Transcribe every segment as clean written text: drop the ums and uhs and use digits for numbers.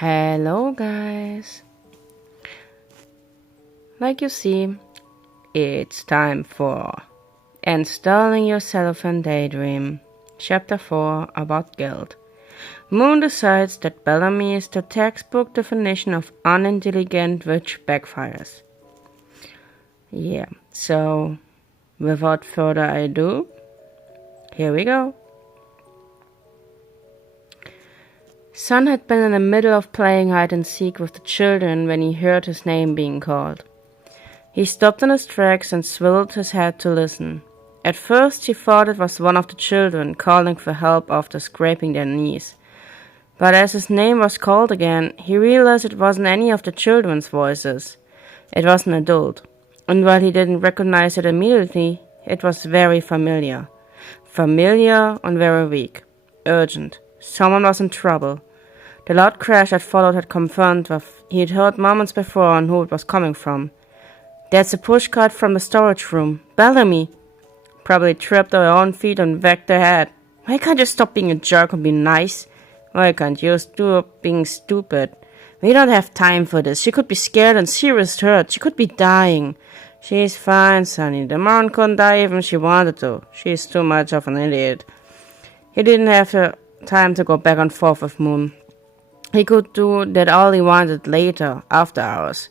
Hello guys! Like you see, it's time for Installing Your Cellophan Daydream, Chapter 4 about guilt. Moon decides that Bellamy is the textbook definition of unintelligent which backfires. Yeah, so without further ado, here we go. Son had been in the middle of playing hide-and-seek with the children when he heard his name being called. He stopped in his tracks and swiveled his head to listen. At first he thought it was one of the children calling for help after scraping their knees. But as his name was called again, he realized it wasn't any of the children's voices. It was an adult, and while he didn't recognize it immediately, it was very familiar. Familiar and very weak. Urgent. Someone was in trouble. The loud crash that followed had confirmed what he had heard moments before and who it was coming from. That's a pushcart from the storage room. Bellamy! Probably tripped her own feet and whacked her head. Why can't you stop being a jerk and be nice? Why can't you stop being stupid? We don't have time for this. She could be scared and seriously hurt. She could be dying. She's fine, Sonny. The mom couldn't die even if she wanted to. She's too much of an idiot. He didn't have the time to go back and forth with Moon. He could do that all he wanted later, after hours.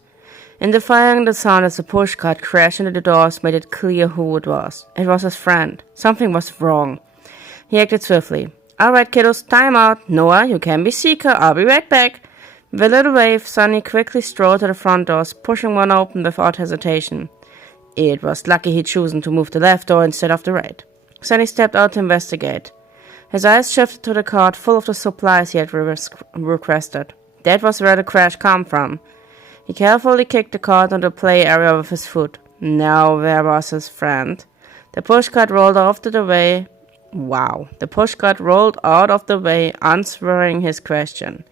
In defying the sound as the pushcart crashed into the doors made it clear who it was. It was his friend. Something was wrong. He acted swiftly. Alright, kiddos, time out. Noah, you can be seeker. I'll be right back. With a little wave, Sonny quickly strolled to the front doors, pushing one open without hesitation. It was lucky he'd chosen to move the left door instead of the right. Sonny stepped out to investigate. His eyes shifted to the cart full of the supplies he had requested. That was where the crash came from. He carefully kicked the cart into the play area with his foot. Now where was his friend? The pushcart rolled out of the way. Wow. The pushcart rolled out of the way, answering his question.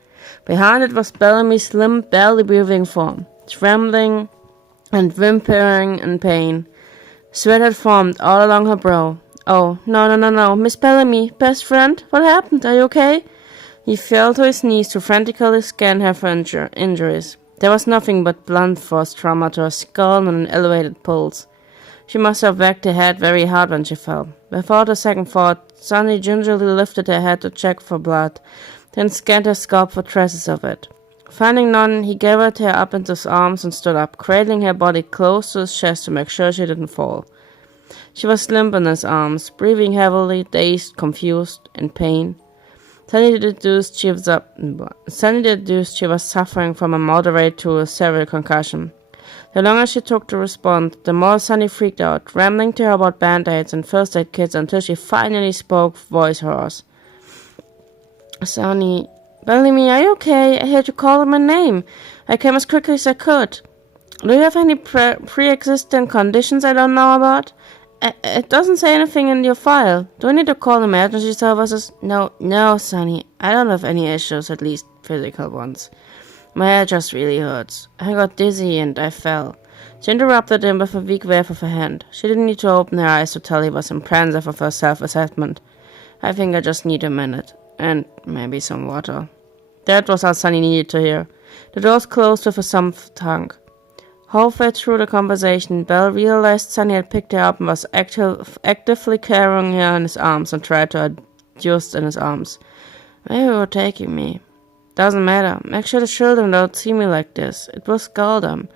Behind it was Bellamy's slim, barely breathing form, trembling and whimpering in pain. Sweat had formed all along her brow. Oh, no, Miss Bellamy, best friend, what happened? Are you okay? He fell to his knees to frantically scan her for injuries. There was nothing but blunt force trauma to her skull and an elevated pulse. She must have whacked her head very hard when she fell. Without a second thought, Sonny gingerly lifted her head to check for blood, then scanned her scalp for traces of it. Finding none, he gathered her up into his arms and stood up, cradling her body close to his chest to make sure she didn't fall. She was limp in his arms, breathing heavily, dazed, confused, in pain. Sonny deduced she was suffering from a moderate to a severe concussion. The longer she took to respond, the more Sonny freaked out, rambling to her about band-aids and first aid kits until she finally spoke, voice hoarse. Sonny, Bellamy, are you okay? I heard you call my name. I came as quickly as I could. Do you have any pre-existing conditions I don't know about? It doesn't say anything in your file. Do I need to call emergency services? No, Sonny. I don't have any issues, at least physical ones. My head just really hurts. I got dizzy and I fell. She interrupted him with a weak wave of her hand. She didn't need to open her eyes to tell he was impressive of her self-assessment. I think I just need a minute. And maybe some water. That was all Sonny needed to hear. The doors closed with a soft thunk. Halfway through the conversation, Belle realized Sonny had picked her up and was actively carrying her in his arms and tried to adjust in his arms. Where you were taking me? Doesn't matter. Make sure the children don't see me like this. It will scald them.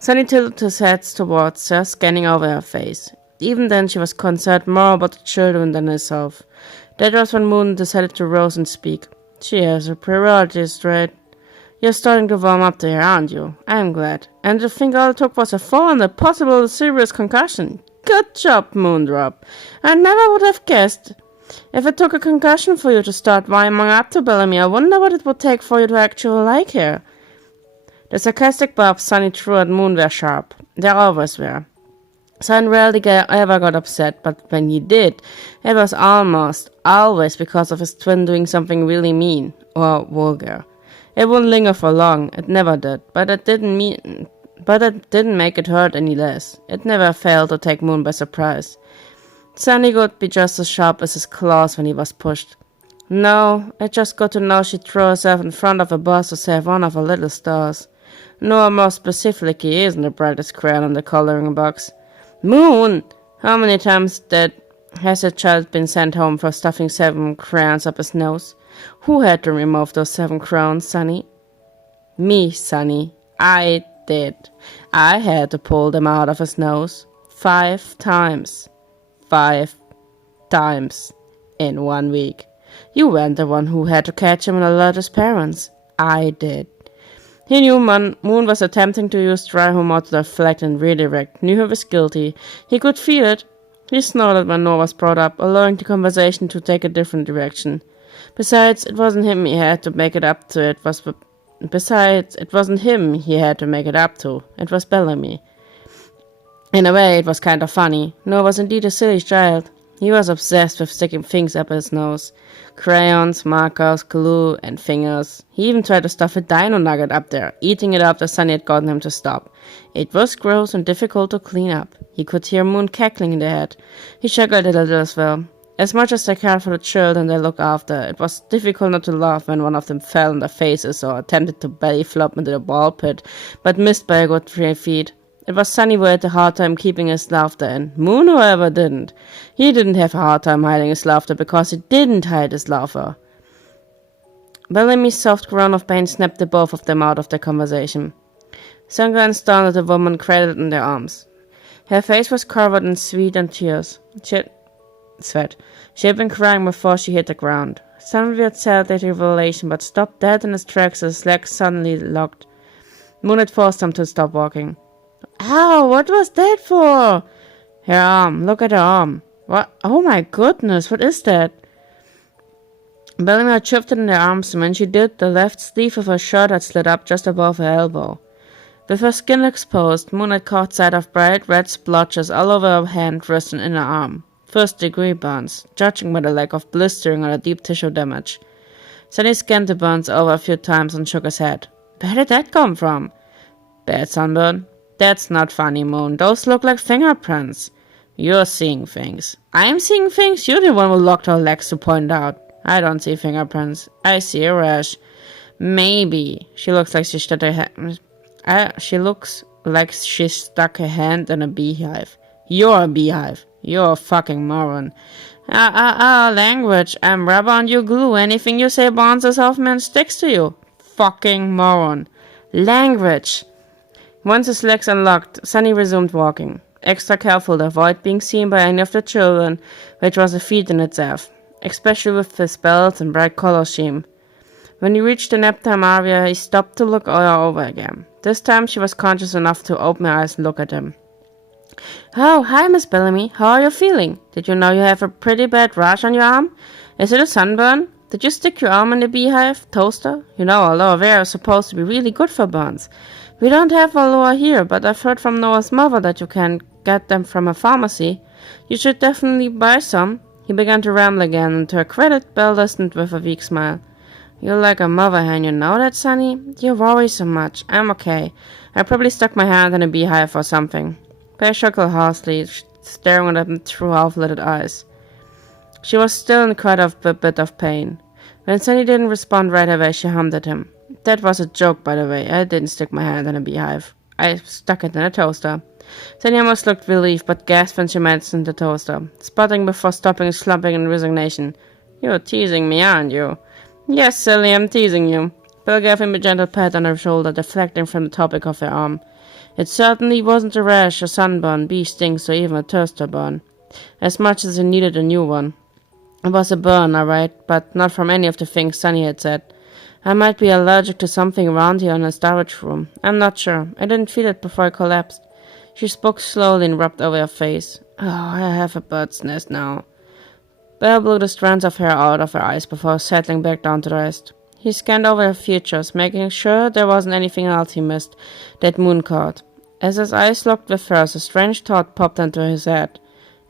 Sonny tilted his head towards her, scanning over her face. Even then, she was concerned more about the children than herself. That was when Moon decided to rise and speak. She has her priorities straight. You're starting to warm up there, aren't you? I'm glad. And to think all it took was a fall and a possible serious concussion. Good job, Moondrop. I never would have guessed. If it took a concussion for you to start warming up to Bellamy, I wonder what it would take for you to actually like her. The sarcastic barbs Sonny threw at Moon were sharp. They always were. Son rarely ever got upset, but when he did, it was almost always because of his twin doing something really mean or vulgar. It wouldn't linger for long, it never did, but it didn't make it hurt any less. It never failed to take Moon by surprise. Sonny could be just as sharp as his claws when he was pushed. No, I just got to know she threw herself in front of a bus to save one of her little stars. Noah more specifically isn't the brightest crayon in the coloring box. Moon! How many times has a child been sent home for stuffing 7 crayons up his nose? Who had to remove those 7 crayons, Sonny? Me, Sonny. I did. I had to pull them out of his nose. 5 times. 5 times. In 1 week. You weren't the one who had to catch him and alert his parents. I did. He knew Moon was attempting to use dry humor to deflect and redirect, knew he was guilty. He could feel it. He snorted when Noah was brought up, allowing the conversation to take a different direction. Besides, it wasn't him he had to make it up to. It was Bellamy. In a way, it was kind of funny. Noah was indeed a silly child. He was obsessed with sticking things up his nose. Crayons, markers, glue, and fingers. He even tried to stuff a dino nugget up there, eating it after Sunny had gotten him to stop. It was gross and difficult to clean up. He could hear Moon cackling in the head. He chuckled a little as well. As much as they cared for the children they looked after, it was difficult not to laugh when one of them fell on their faces or attempted to belly flop into the ball pit, but missed by a good 3 feet. It was Sunny who had a hard time keeping his laughter in. Moon, however, didn't. He didn't have a hard time hiding his laughter because he didn't hide his laughter. Bellamy's soft groan of pain snapped the both of them out of their conversation. Sun glanced down at the woman cradled in their arms. Her face was covered in sweat and tears. She had been crying before she hit the ground. Sun weird sad at the revelation, but stopped dead in his tracks as his legs suddenly locked. Moon had forced him to stop walking. Ow, what was that for? Her arm, look at her arm. What? Oh my goodness, what is that? Bellamy had shifted in her arms, and when she did, the left sleeve of her shirt had slid up just above her elbow. With her skin exposed, Moon had caught sight of bright red splotches all over her hand, wrist, and inner arm. First-degree burns, judging by the lack of blistering or the deep tissue damage. Sunny scanned the burns over a few times and shook his head. Where did that come from? Bad sunburn. That's not funny, Moon. Those look like fingerprints. You're seeing things. I'm seeing things? You're the one who locked her legs to point out. I don't see fingerprints. I see a rash. Maybe. She looks like she stuck her hand. She looks like she stuck her hand in a beehive. You're a beehive. You're a fucking moron. Language. I'm rubber on your glue. Anything you say bounces off me and sticks to you. Fucking moron. Language. Once his legs unlocked, Sunny resumed walking, extra careful to avoid being seen by any of the children, which was a feat in itself, especially with his belts and bright color scheme. When he reached the naptime area, he stopped to look her over again. This time she was conscious enough to open her eyes and look at him. Oh, hi, Miss Bellamy. How are you feeling? Did you know you have a pretty bad rash on your arm? Is it a sunburn? Did you stick your arm in the beehive toaster? You know, aloe vera is supposed to be really good for burns. We don't have aloe here, but I've heard from Noah's mother that you can get them from a pharmacy. You should definitely buy some. He began to ramble again, and to her credit, Belle listened with a weak smile. You're like a mother hen, you know that, Sonny? You worry so much. I'm okay. I probably stuck my hand in a beehive or something. Belle chuckled harshly, staring at him through half-lidded eyes. She was still in quite a bit of pain. When Sonny didn't respond right away, she hummed at him. That was a joke, by the way. I didn't stick my hand in a beehive. I stuck it in a toaster. Sonny almost looked relieved, but gasped when she mentioned the toaster, sputting before stopping, slumping in resignation. You're teasing me, aren't you? Yes, silly, I'm teasing you. Bill gave him a gentle pat on her shoulder, deflecting from the topic of her arm. It certainly wasn't a rash, a sunburn, bee stings, or even a toaster burn, as much as he needed a new one. It was a burn, all right, but not from any of the things Sonny had said. I might be allergic to something around here in the storage room. I'm not sure. I didn't feel it before I collapsed. She spoke slowly and rubbed over her face. Oh, I have a bird's nest now. Belle blew the strands of hair out of her eyes before settling back down to rest. He scanned over her features, making sure there wasn't anything else he missed that Moon caught. As his eyes locked with hers, a strange thought popped into his head.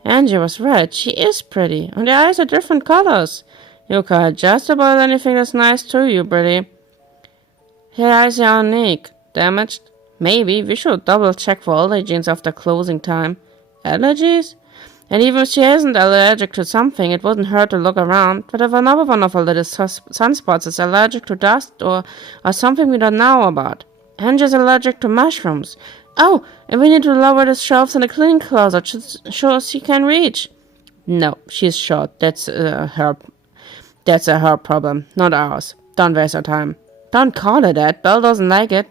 Angie was right. She is pretty, and the eyes are different colors. You call just about anything that's nice to you, Britty. Her eyes are unique. Damaged? Maybe. We should double check for allergens after closing time. Allergies? And even if she isn't allergic to something, it wouldn't hurt to look around. But if another one of her little sunspots is allergic to dust or something we don't know about, Angie's allergic to mushrooms. Oh, and we need to lower the shelves in the cleaning closet so she can reach. No, she's short. That's a her problem, not ours. Don't waste our time. Don't call her that. Belle doesn't like it.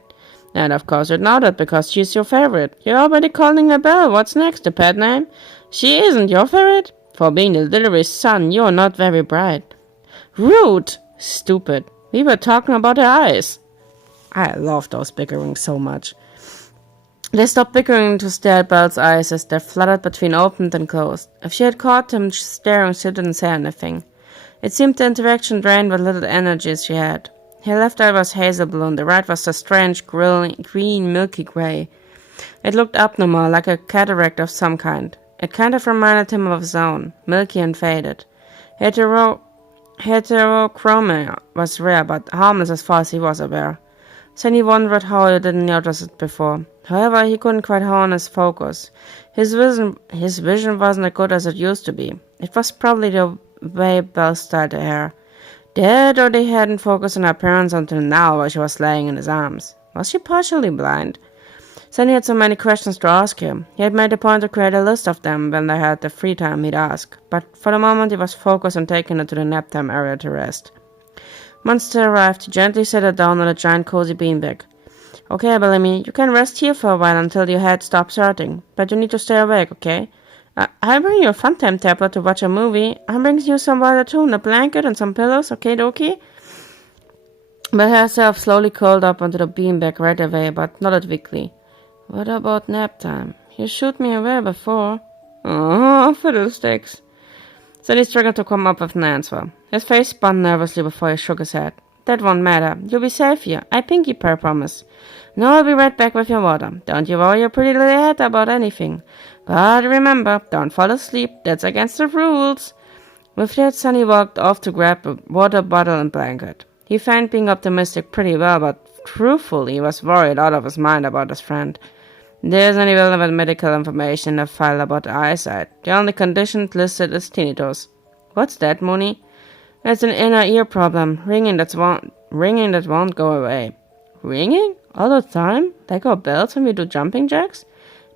And of course you know that because she's your favorite. You're already calling her Belle. What's next? The pet name? She isn't your favorite? For being the littlest son, you're not very bright. Rude! Stupid. We were talking about her eyes. I love those bickering so much. They stopped bickering to stare at Belle's eyes as they fluttered between opened and closed. If she had caught him staring, she didn't say anything. It seemed the interaction drained what little energy she had. Her left eye was hazel blue, and the right was a strange green milky gray. It looked abnormal, like a cataract of some kind. It kind of reminded him of his own, milky and faded. Heterochromia was rare, but harmless as far as he was aware. Then he wondered how he didn't notice it before. However, he couldn't quite hone his focus. His vision wasn't as good as it used to be. It was probably the way Belle styled her hair. That or they hadn't focused on her appearance until now while she was laying in his arms. Was she partially blind? Then he had so many questions to ask him. He had made a point to create a list of them when they had the free time he'd ask, but for the moment he was focused on taking her to the nap time area to rest. Once they arrived, he gently set her down on a giant cozy beanbag. Okay, Bellamy, you can rest here for a while until your head stops hurting, but you need to stay awake, okay? I'll bring you a fun time tablet to watch a movie. I'll bring you some water too, and a blanket and some pillows, okay, dokie? But herself slowly curled up onto the beanbag right away, but nodded weakly. What about nap time? You shooed me away before. Oh, fiddlesticks. Then he struggled to come up with an answer. His face spun nervously before he shook his head. That won't matter. You'll be safe here. I pinky promise. No, I'll be right back with your water. Don't you worry your pretty little head about anything. But remember, don't fall asleep. That's against the rules. With that, Sonny walked off to grab a water bottle and blanket. He found being optimistic pretty well, but truthfully, he was worried out of his mind about his friend. There isn't any relevant medical information in the file about the eyesight. The only condition listed is tinnitus. What's that, Mooney? It's an inner ear problem, ringing that won't go away. Ringing? All the time? Like our bells when we do jumping jacks?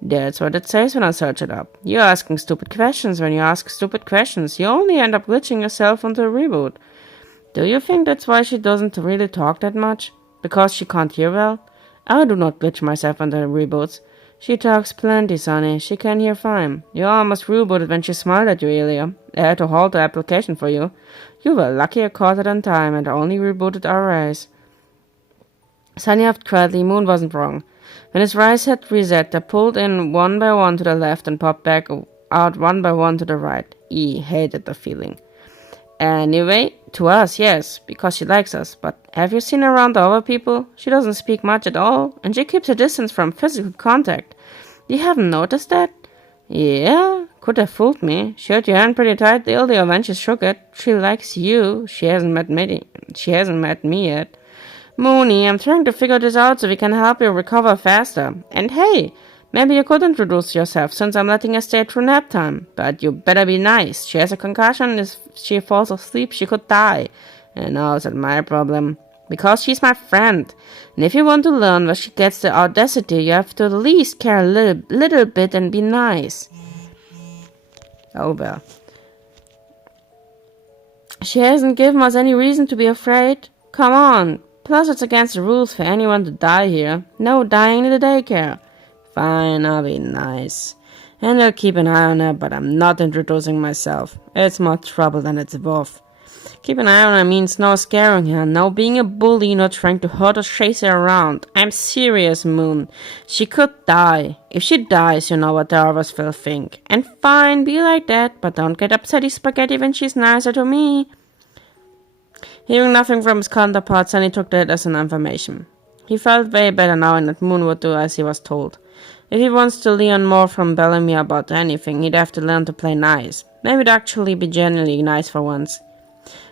That's what it says when I search it up. You're asking stupid questions when you ask stupid questions. You only end up glitching yourself into a reboot. Do you think that's why she doesn't really talk that much? Because she can't hear well? I do not glitch myself into reboots. She talks plenty, Sonny. She can hear fine. You almost rebooted when she smiled at you earlier. I had to halt the application for you. You were lucky I caught it on time and only rebooted our race. Sonny laughed quietly. Moon wasn't wrong. When his rise had reset, they pulled in one by one to the left and popped back out one by one to the right. He hated the feeling. Anyway, to us, yes, because she likes us, but have you seen her around the other people? She doesn't speak much at all, and she keeps her distance from physical contact. You haven't noticed that? Yeah, could have fooled me. She had your hand pretty tight earlier when she shook it. She likes you. She hasn't met me yet. Mooney, I'm trying to figure this out so we can help you recover faster. And hey, maybe you could introduce yourself since I'm letting her stay through nap time. But you better be nice. She has a concussion. If she falls asleep, she could die. And now is that my problem? Because she's my friend. And if you want to learn where she gets the audacity, you have to at least care a little bit and be nice. Oh well. She hasn't given us any reason to be afraid. Come on. Plus, it's against the rules for anyone to die here. No dying in the daycare. Fine, I'll be nice. And I'll keep an eye on her, but I'm not introducing myself. It's more trouble than it's worth. Keep an eye on her means no scaring her, no being a bully, not trying to hurt or chase her around. I'm serious, Moon. She could die. If she dies, you know what the others will think. And fine, be like that, but don't get upsetty spaghetti when she's nicer to me. Hearing nothing from his counterpart, Sonny took that as an affirmation. He felt way better knowing that Moon would do as he was told. If he wants to learn more from Bellamy about anything, he'd have to learn to play nice. Maybe to actually be genuinely nice for once.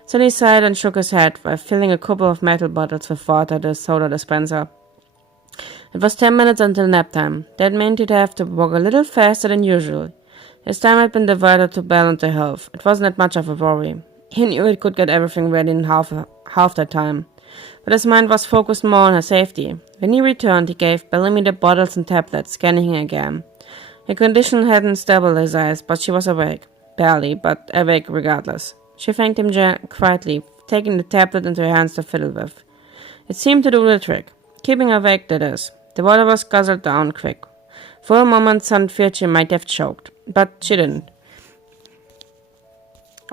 Sonny sighed and shook his head while filling a couple of metal bottles with water at the soda dispenser. It was 10 minutes until nap time. That meant he'd have to walk a little faster than usual. His time had been devoted to Belle and to health. It wasn't that much of a worry. He knew he could get everything ready in half that time. But his mind was focused more on her safety. When he returned, he gave Bellamy the bottles and tablets, scanning him again. Her condition hadn't stabilized, but she was awake. Barely, but awake regardless. She thanked him quietly, taking the tablet into her hands to fiddle with. It seemed to do the trick. Keeping awake, that is. The water was guzzled down quick. For a moment, Sun feared she might have choked, but she didn't.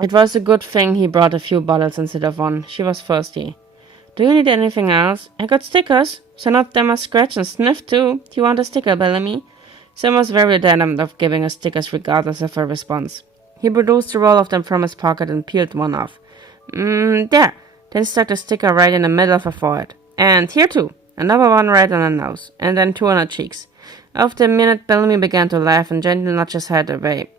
It was a good thing he brought a few bottles instead of one. She was thirsty. Do you need anything else? I got stickers. Some of them are scratch and sniff too. Do you want a sticker, Bellamy? Sam was very adamant of giving her stickers regardless of her response. He produced a roll of them from his pocket and peeled one off. There. Then stuck the sticker right in the middle of her forehead. And here too. Another one right on her nose. And then two on her cheeks. After a minute, Bellamy began to laugh and gently nudged his hand away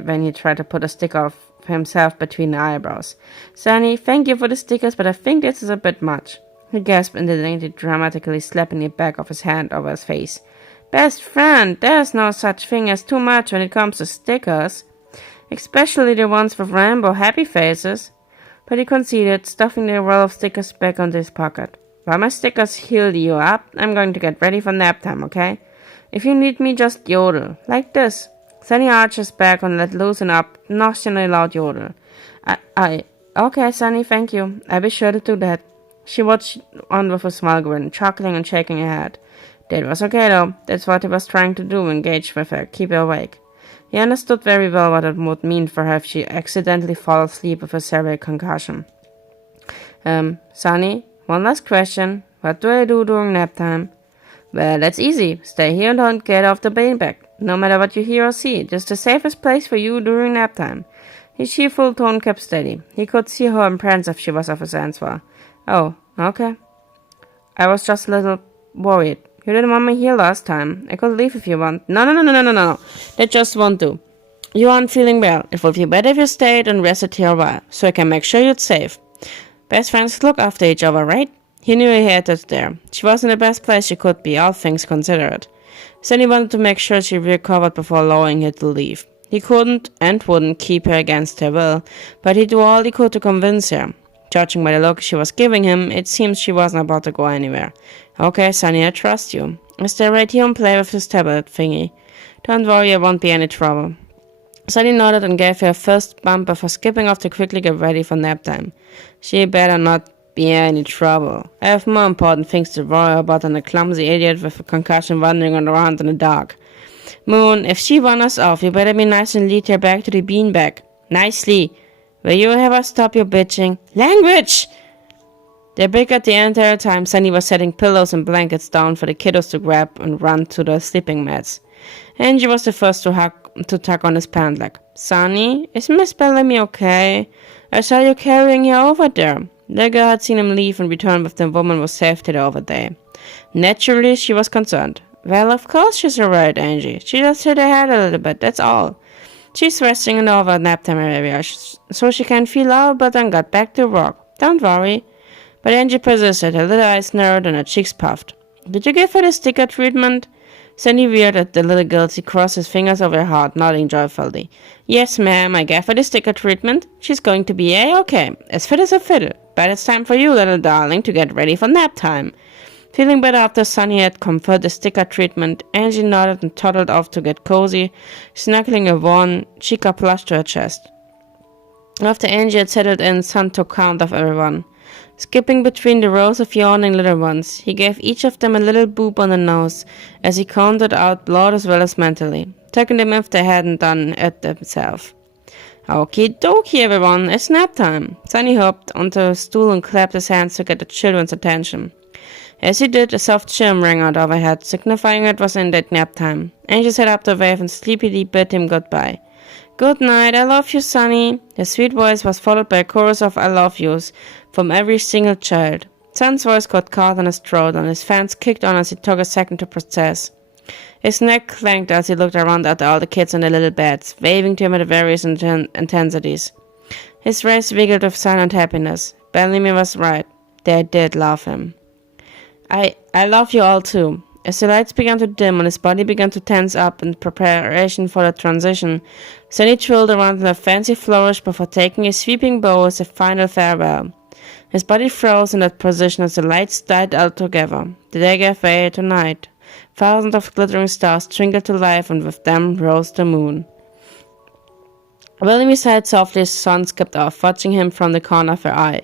when he tried to put a sticker of himself between the eyebrows. Sonny, thank you for the stickers, but I think this is a bit much. He gasped indignantly, dramatically slapping the back of his hand over his face. Best friend, there's no such thing as too much when it comes to stickers. Especially the ones with rainbow happy faces. But he conceded, stuffing the roll of stickers back into his pocket. While my stickers heal you up, I'm going to get ready for nap time, okay? If you need me, just yodel. Like this. Sunny arched his back and let loose an obnoxiously loud yodel. Okay, Sunny, thank you. I'll be sure to do that. She watched on with a small grin, chuckling and shaking her head. That was okay, though. That's what he was trying to do, engage with her, keep her awake. He understood very well what it would mean for her if she accidentally fell asleep with a cerebral concussion. Sunny, one last question. What do I do during nap time? Well, that's easy. Stay here and don't get off the beanbag. No matter what you hear or see, just the safest place for you during nap time. His cheerful tone kept steady. He could see how apprehensive she was of his answer. Oh, okay. I was just a little worried. You didn't want me here last time. I could leave if you want. No. That just won't do. You aren't feeling well. It would be better if you stayed and rested here a while, so I can make sure you're safe. Best friends look after each other, right? He knew he had it there. She was in the best place she could be, all things considered. Then he wanted to make sure she recovered before allowing her to leave. He couldn't and wouldn't keep her against her will, but he'd do all he could to convince her. Judging by the look she was giving him, it seemed she wasn't about to go anywhere. Okay, Sonny, I trust you. I'll stay right here and play with this tablet thingy. Don't worry, I won't be any trouble. Sonny nodded and gave her a first bump before skipping off to quickly get ready for nap time. She better not be any trouble. I have more important things to worry about than a clumsy idiot with a concussion wandering around in the dark. Moon, if she wanders off, you better be nice and lead her back to the beanbag. Nicely. Will you ever stop your bitching? Language! They bickered the entire time Sunny was setting pillows and blankets down for the kiddos to grab and run to the sleeping mats. Angie was the first to tug on his pant leg. Sunny, is Miss Bellamy okay? I saw you carrying her over there. The girl had seen him leave and return with the woman was safety the other day. Naturally, she was concerned. Well, of course she's alright, Angie. She just hit her head a little bit, that's all. She's resting in the over nap time area, so she can feel out but then got back to work. Don't worry. But Angie persisted, her little eyes narrowed and her cheeks puffed. Did you give her the sticker treatment? Sandy veered at the little girl. He crossed his fingers over her heart, nodding joyfully. Yes, ma'am, I gave her the sticker treatment. She's going to be A-okay, as fit as a fiddle. But it's time for you, little darling, to get ready for nap time. Feeling better after Sunny had conferred the sticker treatment, Angie nodded and toddled off to get cozy, snuggling a worn Chica plush to her chest. After Angie had settled in, Sun took count of everyone. Skipping between the rows of yawning little ones, he gave each of them a little boop on the nose as he counted out loud as well as mentally, tucking them if they hadn't done it themselves. Okie dokie, everyone, it's nap time. Sunny hopped onto a stool and clapped his hands to get the children's attention. As he did, a soft chirm rang out overhead, signifying it was indeed nap time. Angie sat up to wave and sleepily bid him goodbye. Good night, I love you, Sonny. His sweet voice was followed by a chorus of I love yous from every single child. Son's voice got caught in his throat and his fans kicked on as he took a second to process. His neck clanked as he looked around at all the kids in their little beds, waving to him at various intensities. His race wiggled with silent happiness. Bellamy was right. They did love him. I love you all too. As the lights began to dim and his body began to tense up in preparation for the transition, Sunny twirled around in a fancy flourish before taking a sweeping bow as a final farewell. His body froze in that position as the lights died out together. The day gave way to night. Thousands of glittering stars twinkled to life, and with them rose the moon. William sighed softly as the sun skipped off, watching him from the corner of her eye.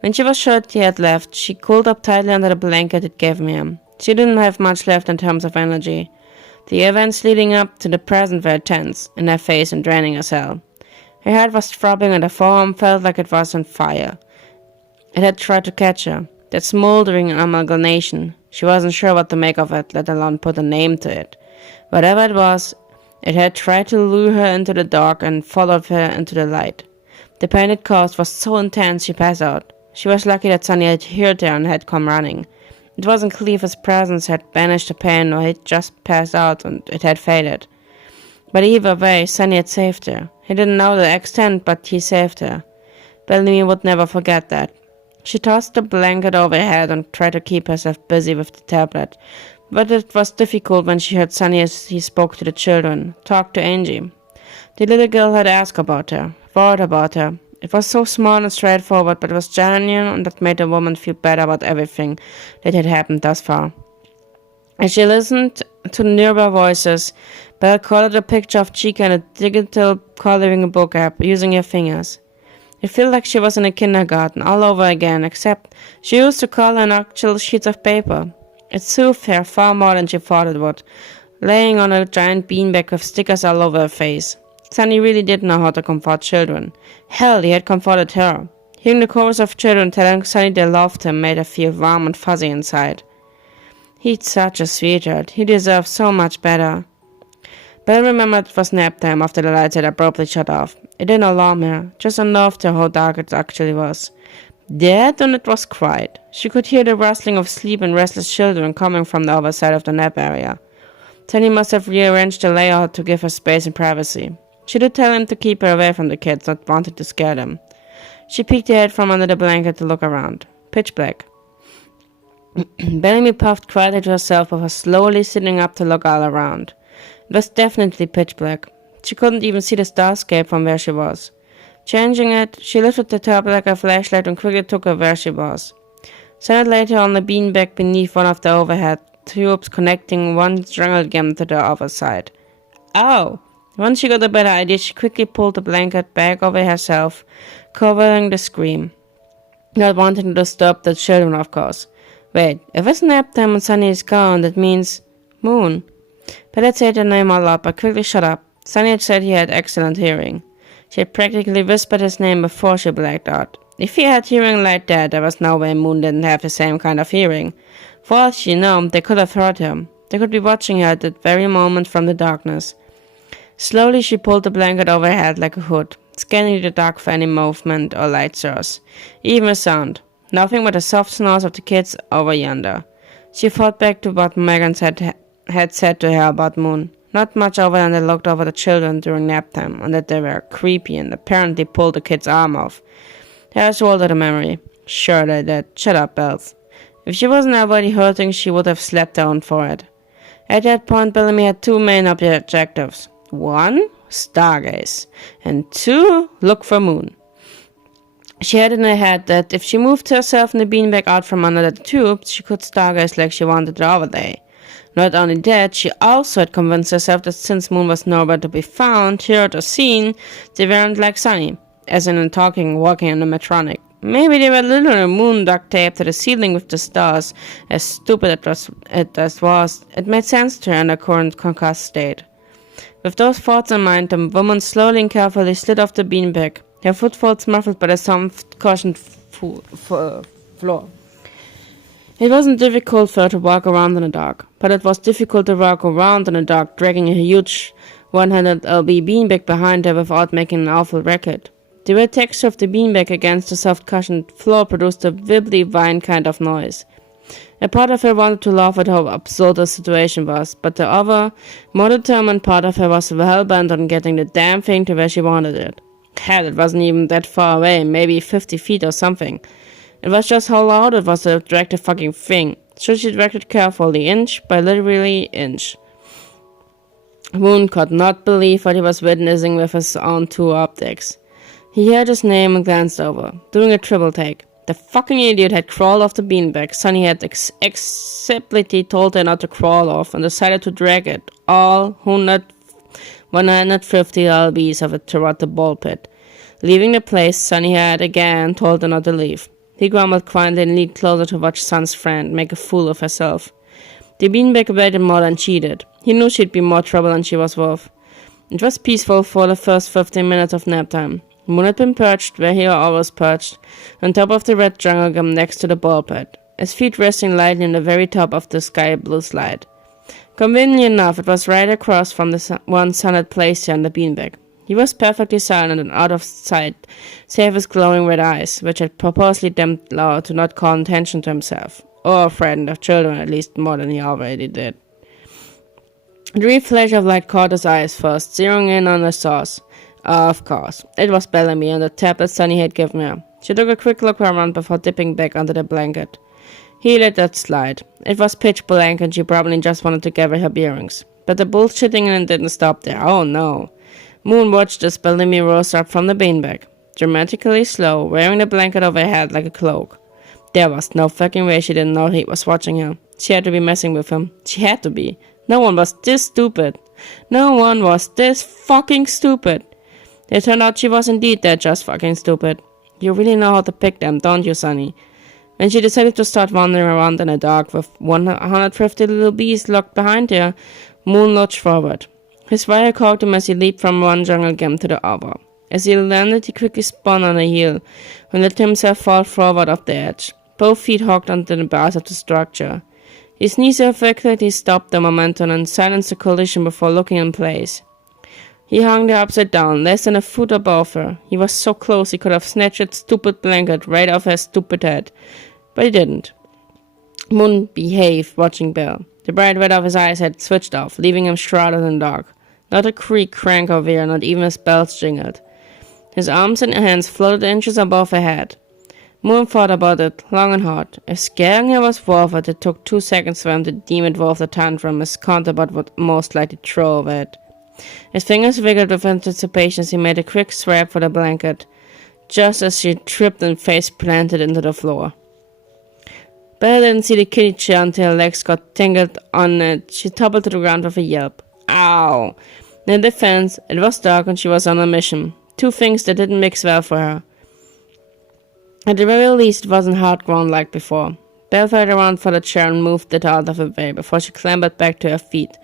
When she was sure he had left, she curled up tightly under the blanket it gave him. She didn't have much left in terms of energy. The events leading up to the present were tense, in her face and draining as hell. Her head was throbbing and her forearm felt like it was on fire. It had tried to catch her, that smoldering amalgamation. She wasn't sure what to make of it, let alone put a name to it. Whatever it was, it had tried to lure her into the dark and followed her into the light. The pain it caused was so intense she passed out. She was lucky that Sunny had heard her and had come running. It wasn't clear if his presence had banished the pain or he'd just passed out and it had faded. But either way, Sunny had saved her. He didn't know the extent, but he saved her. Bellamy would never forget that. She tossed the blanket over her head and tried to keep herself busy with the tablet. But it was difficult when she heard Sunny as he spoke to the children, talk to Angie. The little girl had asked about her, worried about her. It was so small and straightforward, but it was genuine, and that made the woman feel better about everything that had happened thus far. As she listened to the nearby voices, Belle colored a picture of Chica in a digital coloring book app using her fingers. It felt like she was in a kindergarten all over again, except she used to color on actual sheets of paper. It soothed her far more than she thought it would, laying on a giant beanbag with stickers all over her face. Sunny really did know how to comfort children. Hell, he had comforted her. Hearing the chorus of children telling Sunny they loved him made her feel warm and fuzzy inside. He's such a sweetheart. He deserves so much better. Belle remembered it was nap time after the lights had abruptly shut off. It didn't alarm her, just unnerved her how dark it actually was. Dead, and it was quiet. She could hear the rustling of sleep and restless children coming from the other side of the nap area. Sunny must have rearranged the layout to give her space and privacy. She did tell him to keep her away from the kids, not wanting to scare them. She peeked her head from under the blanket to look around. Pitch black. Bellamy puffed quietly to herself before slowly sitting up to look all around. It was definitely pitch black. She couldn't even see the starscape from where she was. Changing it, she lifted the top like a flashlight and quickly took her where she was. Set later on the beanbag beneath one of the overhead tubes connecting one strangled gem to the other side. Ow! Once she got a better idea, she quickly pulled the blanket back over herself, covering the scream. Not wanting to disturb the children, of course. Wait, if it's nap time and Sunny is gone, that means Moon. Better say the name all up, but quickly shut up. Sunny had said he had excellent hearing. She had practically whispered his name before she blacked out. If he had hearing like that, there was no way Moon didn't have the same kind of hearing. For all she knew, they could have heard him. They could be watching her at that very moment from the darkness. Slowly she pulled the blanket over her head like a hood, scanning the dark for any movement or light source. Even a sound. Nothing but the soft snores of the kids over yonder. She thought back to what Megan had said to her about Moon. Not much over than they looked over the children during nap time, and that they were creepy and apparently pulled the kid's arm off. Her shouldered a memory. Sure they did. Shut up, Bells. If she wasn't already hurting, she would have slept down for it. At that point, Bellamy had two main objectives. 1. Stargaze. And 2. Look for Moon. She had in her head that if she moved herself in the beanbag out from under the tubes, she could stargaze like she wanted the other day. Not only that, she also had convinced herself that since Moon was nowhere to be found, heard, or seen, they weren't like Sunny, as in talking, walking in a metronic. Maybe they were literally moon duct taped to the ceiling with the stars. As stupid it was, it made sense to her in her current concussed state. With those thoughts in mind, the woman slowly and carefully slid off the beanbag, her footfalls muffled by the soft, cushioned floor. It wasn't difficult for her to walk around in the dark, but it was difficult to walk around in the dark, dragging a huge 100 lb beanbag behind her without making an awful racket. The wet texture of the beanbag against the soft cushioned floor produced a wibbly whine kind of noise. A part of her wanted to laugh at how absurd the situation was, but the other, more determined part of her was hell-bent on getting the damn thing to where she wanted it. Hell, it wasn't even that far away, maybe 50 feet or something. It was just how loud it was to drag the fucking thing. so she directed carefully, inch by literally inch. Moon could not believe what he was witnessing with his own two optics. He heard his name and glanced over, doing a triple take. The fucking idiot had crawled off the beanbag. Sunny had explicitly told her not to crawl off and decided to drag it, all 150 lbs of it, toward the ball pit. Leaving the place, Sunny had again told her not to leave. He grumbled quietly and leaned closer to watch Sun's friend make a fool of herself. The beanbag waited more than she did. He knew she'd be more trouble than she was worth. It was peaceful for the first 15 minutes of nap time. Moon had been perched where he always perched, on top of the red jungle gum next to the ball pit, his feet resting lightly on the very top of the sky blue slide. Conveniently enough, it was right across from the one Sun had placed here on the beanbag. He was perfectly silent and out of sight, save his glowing red eyes, which had purposely dimmed low to not call attention to himself, or frightened of children at least more than he already did. A brief flash of light caught his eyes first, zeroing in on the source. Of course, it was Bellamy and the tablet Sunny had given her. She took a quick look around before dipping back under the blanket. He let that slide. It was pitch black and she probably just wanted to gather her bearings. But the bullshitting didn't stop there. Oh no. Moon watched as Bellamy rose up from the beanbag, dramatically slow, wearing the blanket over her head like a cloak. There was no fucking way she didn't know he was watching her. She had to be messing with him. She had to be. No one was this stupid. No one was this fucking stupid. It turned out she was indeed that just fucking stupid. You really know how to pick them, don't you, Sunny? When she decided to start wandering around in the dark with 150 little bees locked behind her, Moon lurched forward. His wire caught him as he leaped from one jungle gem to the other. As he landed, he quickly spun on a heel and let himself fall forward off the edge, both feet hooked onto the bars of the structure. His knees effectively stopped the momentum and silenced the collision before looking in place. He hung there upside down, less than a foot above her. He was so close he could have snatched that stupid blanket right off her stupid head. But he didn't. Moon behaved, watching Bill. The bright red of his eyes had switched off, leaving him shrouded in dark. Not a creak, crank or veer, not even his bells jingled. His arms and hands floated inches above her head. Moon thought about it, long and hard. If scaring her was worth it, it took 2 seconds for him to deem it worth the tantrum his counterpart would most likely throw over it. His fingers wiggled with anticipation as he made a quick swap for the blanket, just as she tripped and face planted into the floor. Bella didn't see the kitty chair until her legs got tangled on it. She toppled to the ground with a yelp. Ow! In defense, it was dark and she was on a mission. Two things that didn't mix well for her. At the very least, it wasn't hard ground like before. Belle felt around for the chair and moved it out of her way before she clambered back to her feet,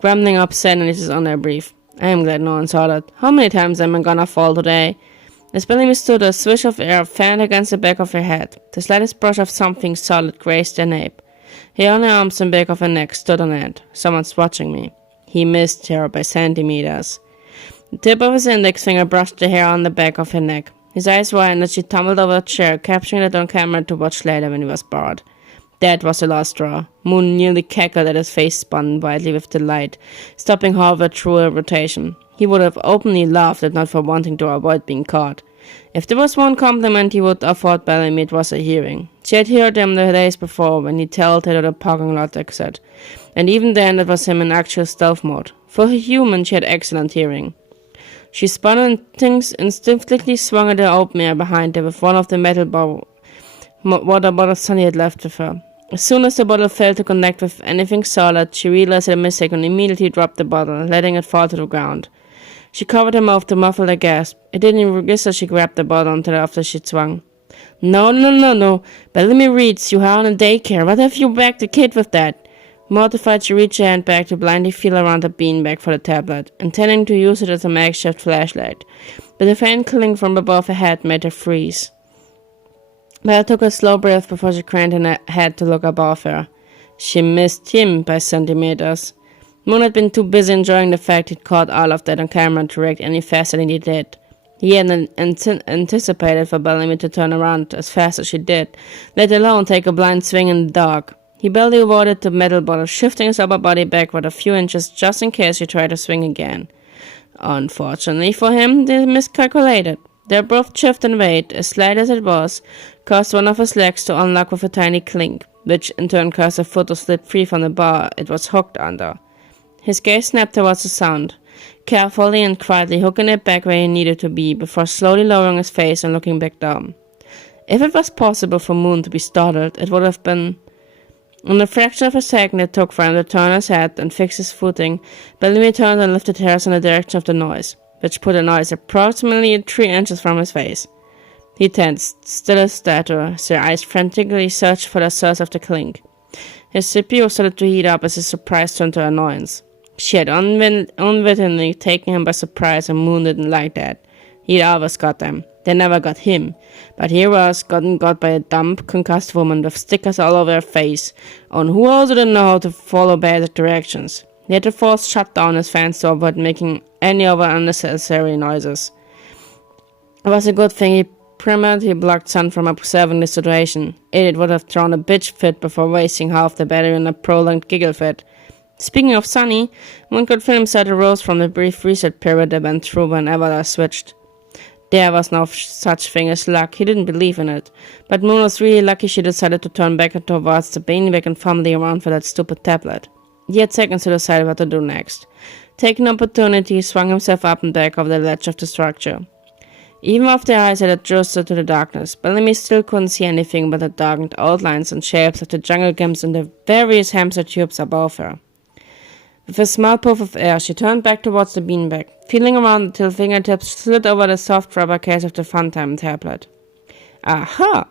grumbling up sentences on her brief. I am glad no one saw that. How many times am I gonna fall today? As Bellamy stood, a swish of air fanned against the back of her head. The slightest brush of something solid grazed her nape. Hair on her arms and back of her neck stood on end. Someone's watching me. He missed her by centimeters. The tip of his index finger brushed the hair on the back of her neck. His eyes widened as she tumbled over a chair, capturing it on camera to watch later when he was bored. That was the last straw. Moon nearly cackled as his face spun wildly with delight, stopping halfway through a rotation. He would have openly laughed if not for wanting to avoid being caught. If there was one compliment he would afford Bellamy, it was a hearing. She had heard him the days before when he told her the parking lot exit, and even then it was him in actual stealth mode. For a human, she had excellent hearing. She spun and things instinctively swung at the open air behind her with one of the metal water bottles Sunny had left with her. As soon as the bottle failed to connect with anything solid, she realized her mistake and immediately dropped the bottle, letting it fall to the ground. She covered her mouth to muffle a gasp. It didn't even register she grabbed the bottle until after she swung. No. Bellamy reads, you are in a daycare. What have you bagged the kid with that? Mortified, she reached her hand back to blindly feel around the beanbag for the tablet, intending to use it as a makeshift flashlight. But the faint cling from above her head made her freeze. Bella took a slow breath before she craned her head to look above her. She missed him by centimeters. Moon had been too busy enjoying the fact he'd caught all of that on camera to react any faster than he did. He hadn't anticipated for Bellamy to turn around as fast as she did, let alone take a blind swing in the dark. He barely avoided the metal bottle, shifting his upper body backward a few inches just in case he tried to swing again. Unfortunately for him, they miscalculated. The abrupt shift in weight, as slight as it was, caused one of his legs to unlock with a tiny clink. which in turn caused the foot to slip free from the bar it was hooked under. His gaze snapped towards the sound, carefully and quietly hooking it back where he needed to be before slowly lowering his face and looking back down. If it was possible for Moon to be startled, it would have been. In the fraction of a second it took for him to turn his head and fix his footing, Bellamy turned and lifted hers in the direction of the noise, which put the noise approximately 3 inches from his face. He tensed, still as statue, as her eyes frantically searched for the source of the clink. His CPU started to heat up as his surprise turned to annoyance. She had unwittingly taken him by surprise, and Moon didn't like that. He'd always got them. They never got him. But here was gotten got by a dumb, concussed woman with stickers all over her face, and who also didn't know how to follow basic directions. He had to force shut down his fans to avoid making any other unnecessary noises. It was a good thing he permanently blocked Sun from observing the situation. Idiot would have thrown a bitch fit before wasting half the battery in a prolonged giggle fit. Speaking of Sunny, one could feel himself arose from the brief reset period they went through whenever they switched. There was no such thing as luck. He didn't believe in it. But Moon was really lucky she decided to turn back towards the beanbag and fumbling around for that stupid tablet. He had seconds to decide what to do next. Taking an opportunity, he swung himself up and back over the ledge of the structure. Even after their eyes had adjusted to the darkness, Bellamy still couldn't see anything but the darkened outlines and shapes of the jungle gyms and the various hamster tubes above her. With a small puff of air, she turned back towards the beanbag, feeling around until fingertips slid over the soft rubber case of the Funtime tablet. Aha!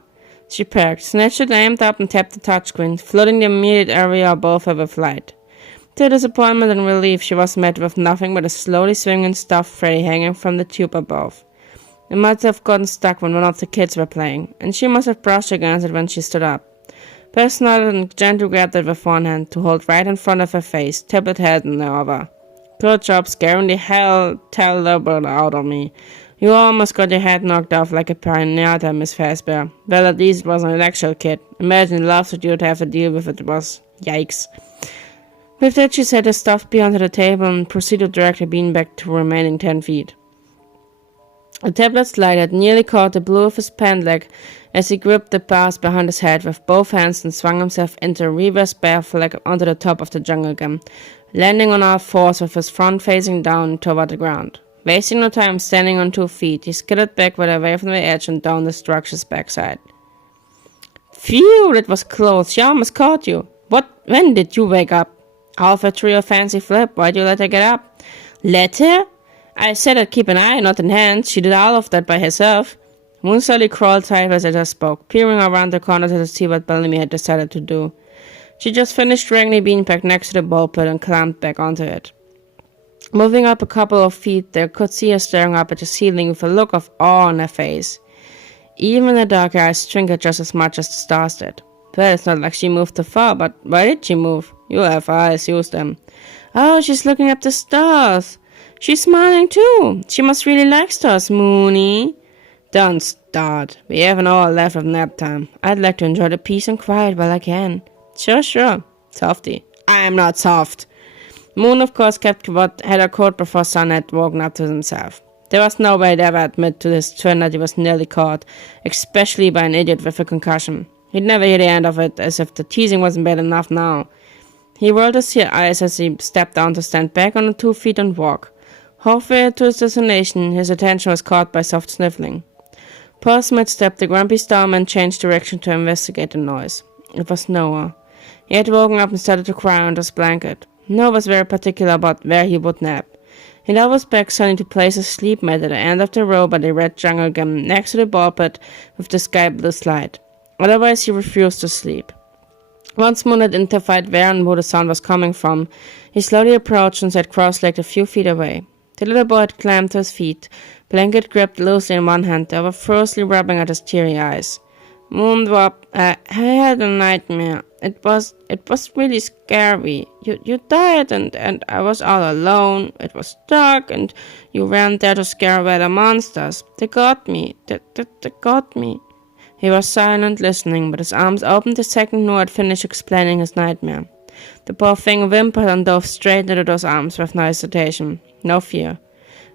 She perked, snatched it, aimed up, and tapped the touchscreen, flooding the immediate area above her with light. To her disappointment and relief, she was met with nothing but a slowly swinging stuffed Freddy hanging from the tube above. It must have gotten stuck when one of the kids were playing, and she must have brushed against it when she stood up. Bess nodded and gently grabbed it with one hand to hold right in front of her face, tablet head in the other. Good job scaring the hell out of me. You almost got your head knocked off like a piñata, Miss Fazbear. Well, at least it wasn't an actual kid. Imagine the laughs that you'd have to deal with if it was. Yikes. With that, she set the stuffed bee onto the table and proceeded to drag the beanbag to remaining 10 feet. The tablet's light had nearly caught the blue of his pant leg as he gripped the bars behind his head with both hands and swung himself into a reverse bear flag onto the top of the jungle gym, landing on all fours with his front facing down toward the ground. Wasting no time standing on 2 feet, he skidded backward away from the edge and down the structure's backside. Phew, that was close. She almost caught you. When did you wake up? Halfway through your fancy flip. Why'd you let her get up? Let her? I said I'd keep an eye, not in hand. She did all of that by herself. Moon slowly crawled sideways as I spoke, peering around the corner to see what Bellamy had decided to do. She just finished dragging the beanbag next to the ball pit and climbed back onto it. Moving up a couple of feet, they could see her staring up at the ceiling with a look of awe on her face. Even the dark eyes twinkled just as much as the stars did. Well, it's not like she moved too far, but why did she move? You have eyes, use them. Oh, she's looking at the stars. She's smiling too. She must really like stars, Moony. Don't start. We have an hour left of nap time. I'd like to enjoy the peace and quiet while I can. Sure. Softy. I am not soft. Moon, of course, kept what had occurred before Sun had woken up to himself. There was no way he'd ever admit to his twin that he was nearly caught, especially by an idiot with a concussion. He'd never hear the end of it, as if the teasing wasn't bad enough now. He rolled his eyes as he stepped down to stand back on the 2 feet and walk. Halfway to his destination, his attention was caught by soft sniffling. Paused mid-step, the grumpy starman changed direction to investigate the noise. It was Noah. He had woken up and started to cry under his blanket. Noah was very particular about where he would nap. He'd always begged Sonny to place a sleep mat at the end of the row by the red jungle gym next to the ball pit with the sky blue slide. Otherwise, he refused to sleep. Once Moon had identified where and who the sound was coming from, he slowly approached and sat cross-legged a few feet away. The little boy had climbed to his feet, blanket gripped loosely in one hand, the other furiously rubbing at his teary eyes. Moondrop, I had a nightmare. It was really scary. You died and I was all alone. It was dark and you ran there to scare away the monsters. They got me. They got me. He was silent, listening, but his arms opened the second Noah had finished explaining his nightmare. The poor thing whimpered and dove straight into those arms with no hesitation, no fear.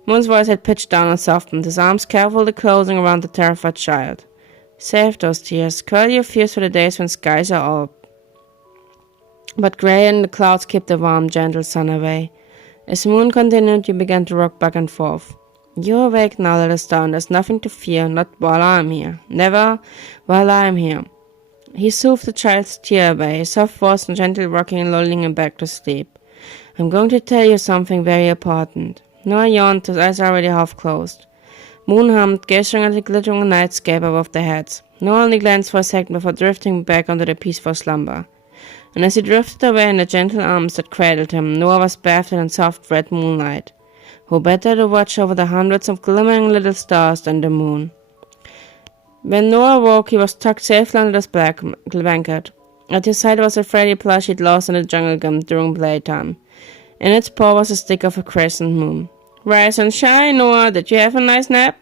Moon's voice had pitched down and softened, his arms carefully closing around the terrified child. Save those tears. Curl your fears for the days when skies are all But gray and the clouds kept the warm, gentle sun away. As the moon continued, you began to rock back and forth. You're awake now, little star, and there's nothing to fear, not while I'm here. Never while I'm here. He soothed the child's tear away, his soft voice and gentle rocking and lulling him back to sleep. I'm going to tell you something very important. Noah yawned, his eyes already half closed. Moon hummed, gazing at the glittering nightscape above their heads. Noah only glanced for a second before drifting back onto the peaceful slumber. And as he drifted away in the gentle arms that cradled him, Noah was bathed in soft red moonlight. Who better to watch over the hundreds of glimmering little stars than the moon? When Noah woke, he was tucked safely under his black blanket. At his side was a Freddy plush he'd lost in the jungle gym during playtime. In its paw was a stick of a crescent moon. Rise and shine, Noah. Did you have a nice nap?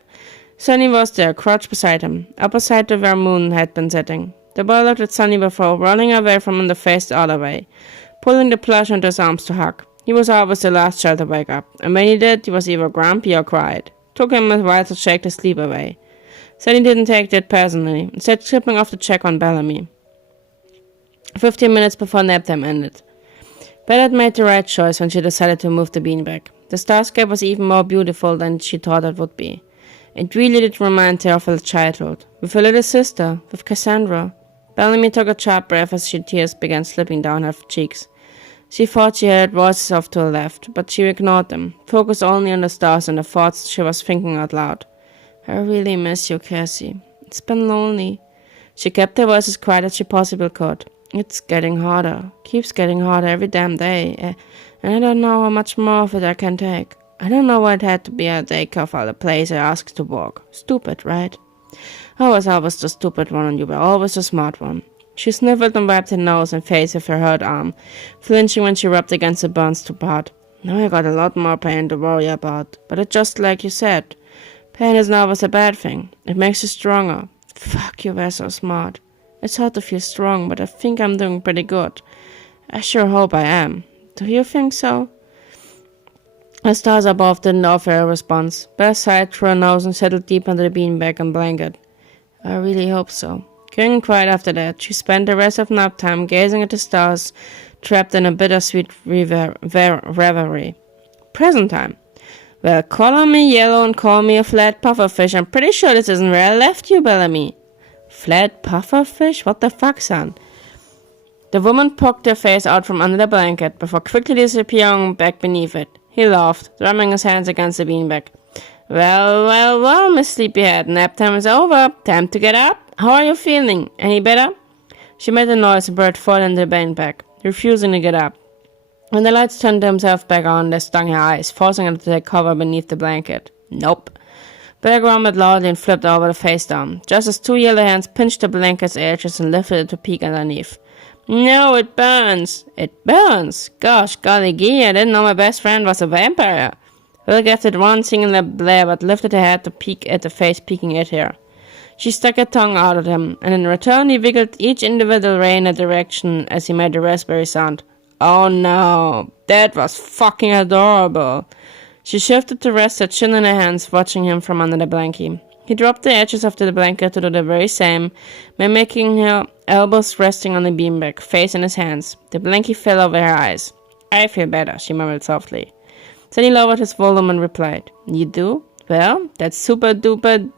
Sunny was there, crouched beside him, opposite to where Moon had been sitting. The boy looked at Sunny before rolling away from him and faced the other way, pulling the plush into his arms to hug. He was always the last child to wake up, and when he did, he was either grumpy or cried. Took him a while to shake the sleep away. Sunny didn't take that personally, instead tripping off to check on Bellamy. 15 minutes before nap time ended. Belle had made the right choice when she decided to move the beanbag. The starscape was even more beautiful than she thought it would be. It really did remind her of her childhood, with her little sister, with Cassandra. Bellamy took a sharp breath as tears began slipping down her cheeks. She thought she heard voices off to her left, but she ignored them, focused only on the stars and the thoughts she was thinking out loud. I really miss you, Cassie. It's been lonely. She kept her voice as quiet as she possibly could. It's getting harder. Keeps getting harder every damn day. And I don't know how much more of it I can take. I don't know why it had to be a daycare for the place I asked to walk. Stupid, right? I was always the stupid one and you were always the smart one. She sniffled and wiped her nose and face with her hurt arm, flinching when she rubbed against the burns to part. Now I got a lot more pain to worry about, but it's just like you said. Pain isn't always a bad thing. It makes you stronger. Fuck, you were so smart. It's hard to feel strong, but I think I'm doing pretty good. I sure hope I am. Do you think so? The stars above didn't offer a response. Beth sighed through her nose and settled deep under the beanbag and blanket. I really hope so. Going quiet after that, she spent the rest of nap time gazing at the stars, trapped in a bittersweet reverie. Present time. Well, color me yellow and call me a flat pufferfish. I'm pretty sure this isn't where I left you, Bellamy. Flat pufferfish? What the fuck, son? The woman poked her face out from under the blanket before quickly disappearing back beneath it. He laughed, drumming his hands against the beanbag. Well, Miss Sleepyhead, nap time is over. Time to get up. How are you feeling? Any better? She made a noise and Bert fell into the beanbag, refusing to get up. When the lights turned themselves back on, they stung her eyes, forcing her to take cover beneath the blanket. Nope. Bert grumbled loudly and flipped over the face down, just as two yellow hands pinched the blanket's edges and lifted it to peek underneath. No, it burns. It burns. Gosh, golly gee, I didn't know my best friend was a vampire. Will gave it one singular blare, but lifted her head to peek at the face peeking at her. She stuck her tongue out at him, and in return he wiggled each individual ray in a direction as he made the raspberry sound. Oh no, that was fucking adorable. She shifted to rest her chin in her hands, watching him from under the blankie. He dropped the edges of the blanket to do the very same, mimicking her elbows resting on the beanbag, face in his hands. The blankie fell over her eyes. I feel better, she murmured softly. Then he lowered his volume and replied, You do? Well, that's super duper...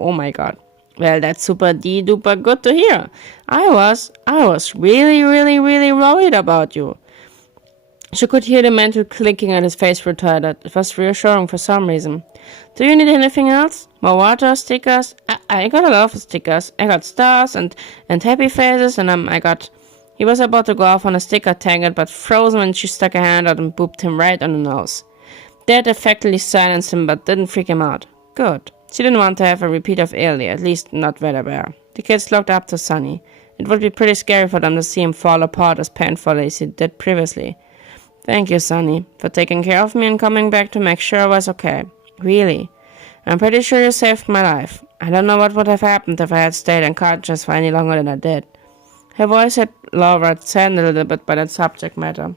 Oh my god. Well, that's super duper good to hear. I was really worried about you. She could hear the mental clicking and his face retorted. It was reassuring for some reason. Do you need anything else? More water, stickers? I got a lot of stickers. I got stars and happy faces and I got... He was about to go off on a sticker tangent, but frozen when she stuck her hand out and booped him right on the nose. That effectively silenced him but didn't freak him out. Good. She didn't want to have a repeat of Ailey, at least not where they were. The kids looked up to Sunny. It would be pretty scary for them to see him fall apart as painfully as he did previously. Thank you, Sunny, for taking care of me and coming back to make sure I was okay. Really. I'm pretty sure you saved my life. I don't know what would have happened if I had stayed unconscious for any longer than I did. Her voice had lowered, saddened a little bit by that subject matter.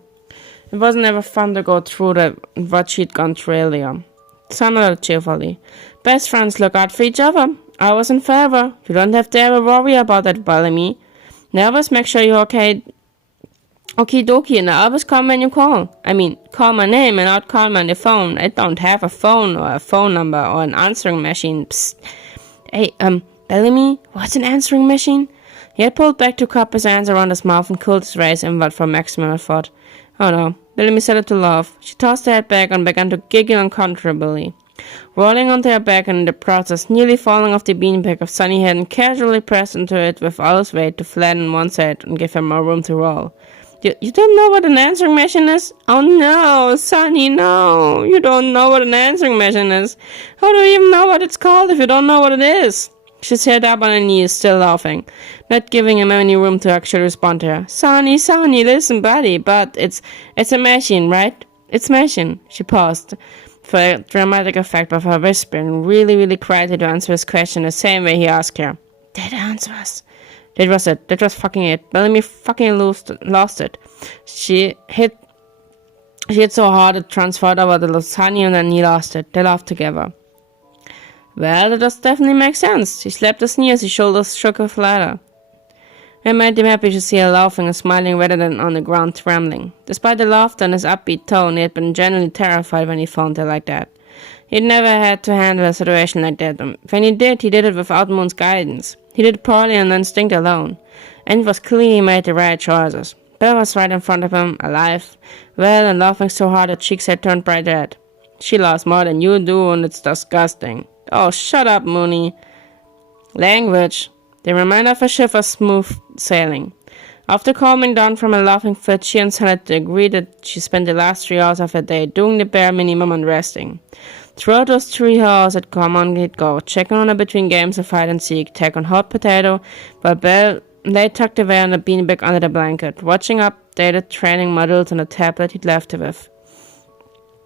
It wasn't ever fun to go through what she'd gone through earlier. Sun nodded cheerfully. Best friends look out for each other. Always and forever. You don't have to ever worry about that, Bellamy. They always make sure you're okay. Okie dokie, and I always come when you call. I mean, call my name and not call me on the phone. I don't have a phone or a phone number or an answering machine. Psst. Hey, Bellamy, what's an answering machine? He had pulled back to cup his hands around his mouth and cooled his rays inward for maximum effort. Oh no, Bellamy started to laugh. She tossed her head back and began to giggle uncomfortably. Rolling onto her back and in the process nearly falling off the beanbag of Sunny hadn't casually pressed into it with all his weight to flatten one side and give him more room to roll. You don't know what an answering machine is? Oh no, Sonny, no. You don't know what an answering machine is. How do you even know what it's called if you don't know what it is? She sat up on her knees, still laughing, not giving him any room to actually respond to her. Sonny, listen, buddy, but it's a machine, right? It's a machine. She paused for a dramatic effect of her whisper and really quietly to answer his question the same way he asked her. That answer us. That was it. That was fucking it. Bellamy fucking lost it. She hit so hard it transferred over the lasagna and then he lost it. They laughed together. Well, that does definitely make sense. She slapped his knee as his shoulders shook with laughter. It made him happy to see her laughing and smiling rather than on the ground trembling. Despite the laughter and his upbeat tone, he had been genuinely terrified when he found her like that. He'd never had to handle a situation like that. When he did it without Moon's guidance. He did it poorly on instinct alone. And it was clear he made the right choices. Belle was right in front of him, alive, well, and laughing so hard her cheeks had turned bright red. She laughs more than you do, and it's disgusting. Oh, shut up, Mooney. Language. The reminder of a ship was smooth sailing. After calming down from a laughing fit, she and Son had agreed that she spent the last 3 hours of her day doing the bare minimum and resting. Throughout those 3 hours, I'd come on, he'd go, checking on her between games of hide and seek, take on hot potato, while Belle lay tucked away on the beanbag under the blanket, watching updated training modules on the tablet he'd left her with.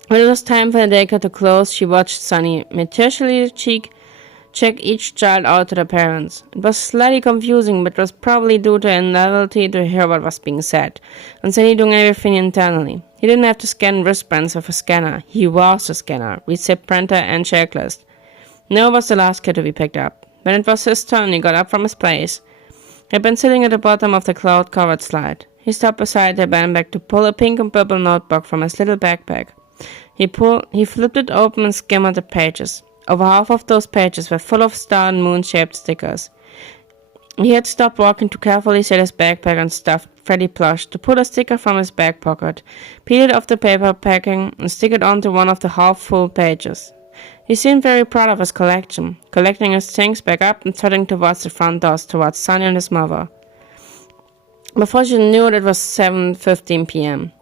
When it was time for the daycare to close, she watched Sonny meticulously check each child out to their parents. It was slightly confusing, but was probably due to a novelty to hear what was being said, and Sonny doing everything internally. He didn't have to scan wristbands with a scanner. He was the scanner, receipt printer, and checklist. Noah was the last kid to be picked up. When it was his turn, he got up from his place. He had been sitting at the bottom of the cloud-covered slide. He stopped beside the bandbag to pull a pink and purple notebook from his little backpack. He flipped it open and skimmed the pages. Over half of those pages were full of star and moon-shaped stickers. He had stopped walking to carefully set his backpack and stuffed Freddy plush, to pull a sticker from his back pocket, peel it off the paper packing, and stick it onto one of the half-full pages. He seemed very proud of his collection, collecting his things back up and trotting towards the front doors towards Sonny and his mother. Before she knew it, it was 7:15 p.m.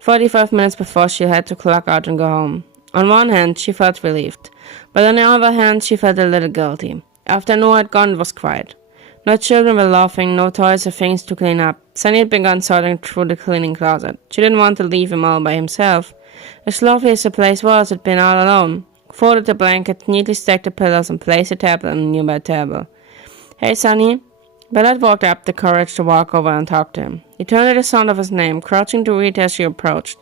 45 minutes before she had to clock out and go home. On one hand, she felt relieved, but on the other hand, she felt a little guilty. After Noah had gone, it was quiet. No children were laughing, no toys or things to clean up. Sunny had begun sorting through the cleaning closet. She didn't want to leave him all by himself. As lovely as the place was, it had been all alone. Folded the blanket, neatly stacked the pillows, and placed the tablet on a nearby table. Hey, Sonny. Belle had walked up, the courage to walk over and talk to him. He turned at the sound of his name, crouching to read as she approached.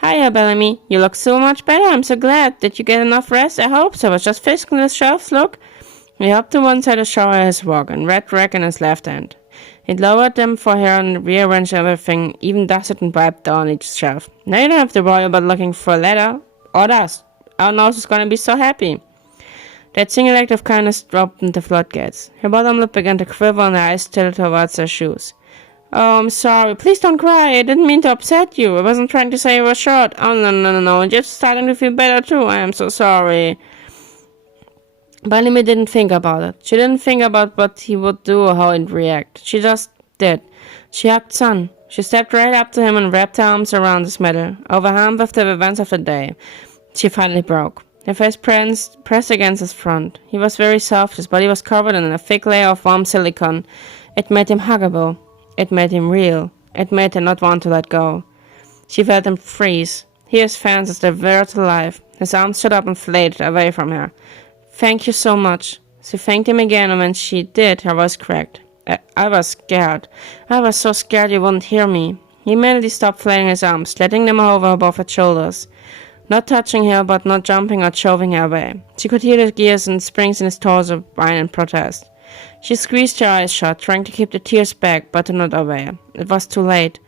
Hiya, Bellamy. You look so much better. I'm so glad. Did you get enough rest? I hope so. I was just fixing the shelves, look. He hopped to one side of the shower at his walk and read rack in his left hand. He lowered them for her and rearranged everything, even dusted and wiped down each shelf. Now you don't have to worry about looking for a letter or dust. Our nose is going to be so happy. That single act of kindness opened the floodgates. Her bottom lip began to quiver and her eyes tilted towards her shoes. Oh, I'm sorry. Please don't cry. I didn't mean to upset you. I wasn't trying to say you were short. Oh, no. I'm just starting to feel better, too. I am so sorry. Bellamy didn't think about it. She didn't think about what he would do or how he'd react. She just did. She hugged Son. She stepped right up to him and wrapped her arms around his middle, overwhelmed with the events of the day. She finally broke. Her face pressed against his front. He was very soft. His body was covered in a thick layer of warm silicone. It made him huggable. It made him real. It made her not want to let go. She felt him freeze. His fans as they were to life. His arms shot up and flayed away from her. Thank you so much. She thanked him again, and when she did, her voice cracked. I was scared. I was so scared you wouldn't hear me. He immediately stopped flailing his arms, letting them hover above her shoulders. Not touching her, but not jumping or shoving her away. She could hear the gears and springs in his torso whine in protest. She squeezed her eyes shut, trying to keep the tears back, but not away. It was too late.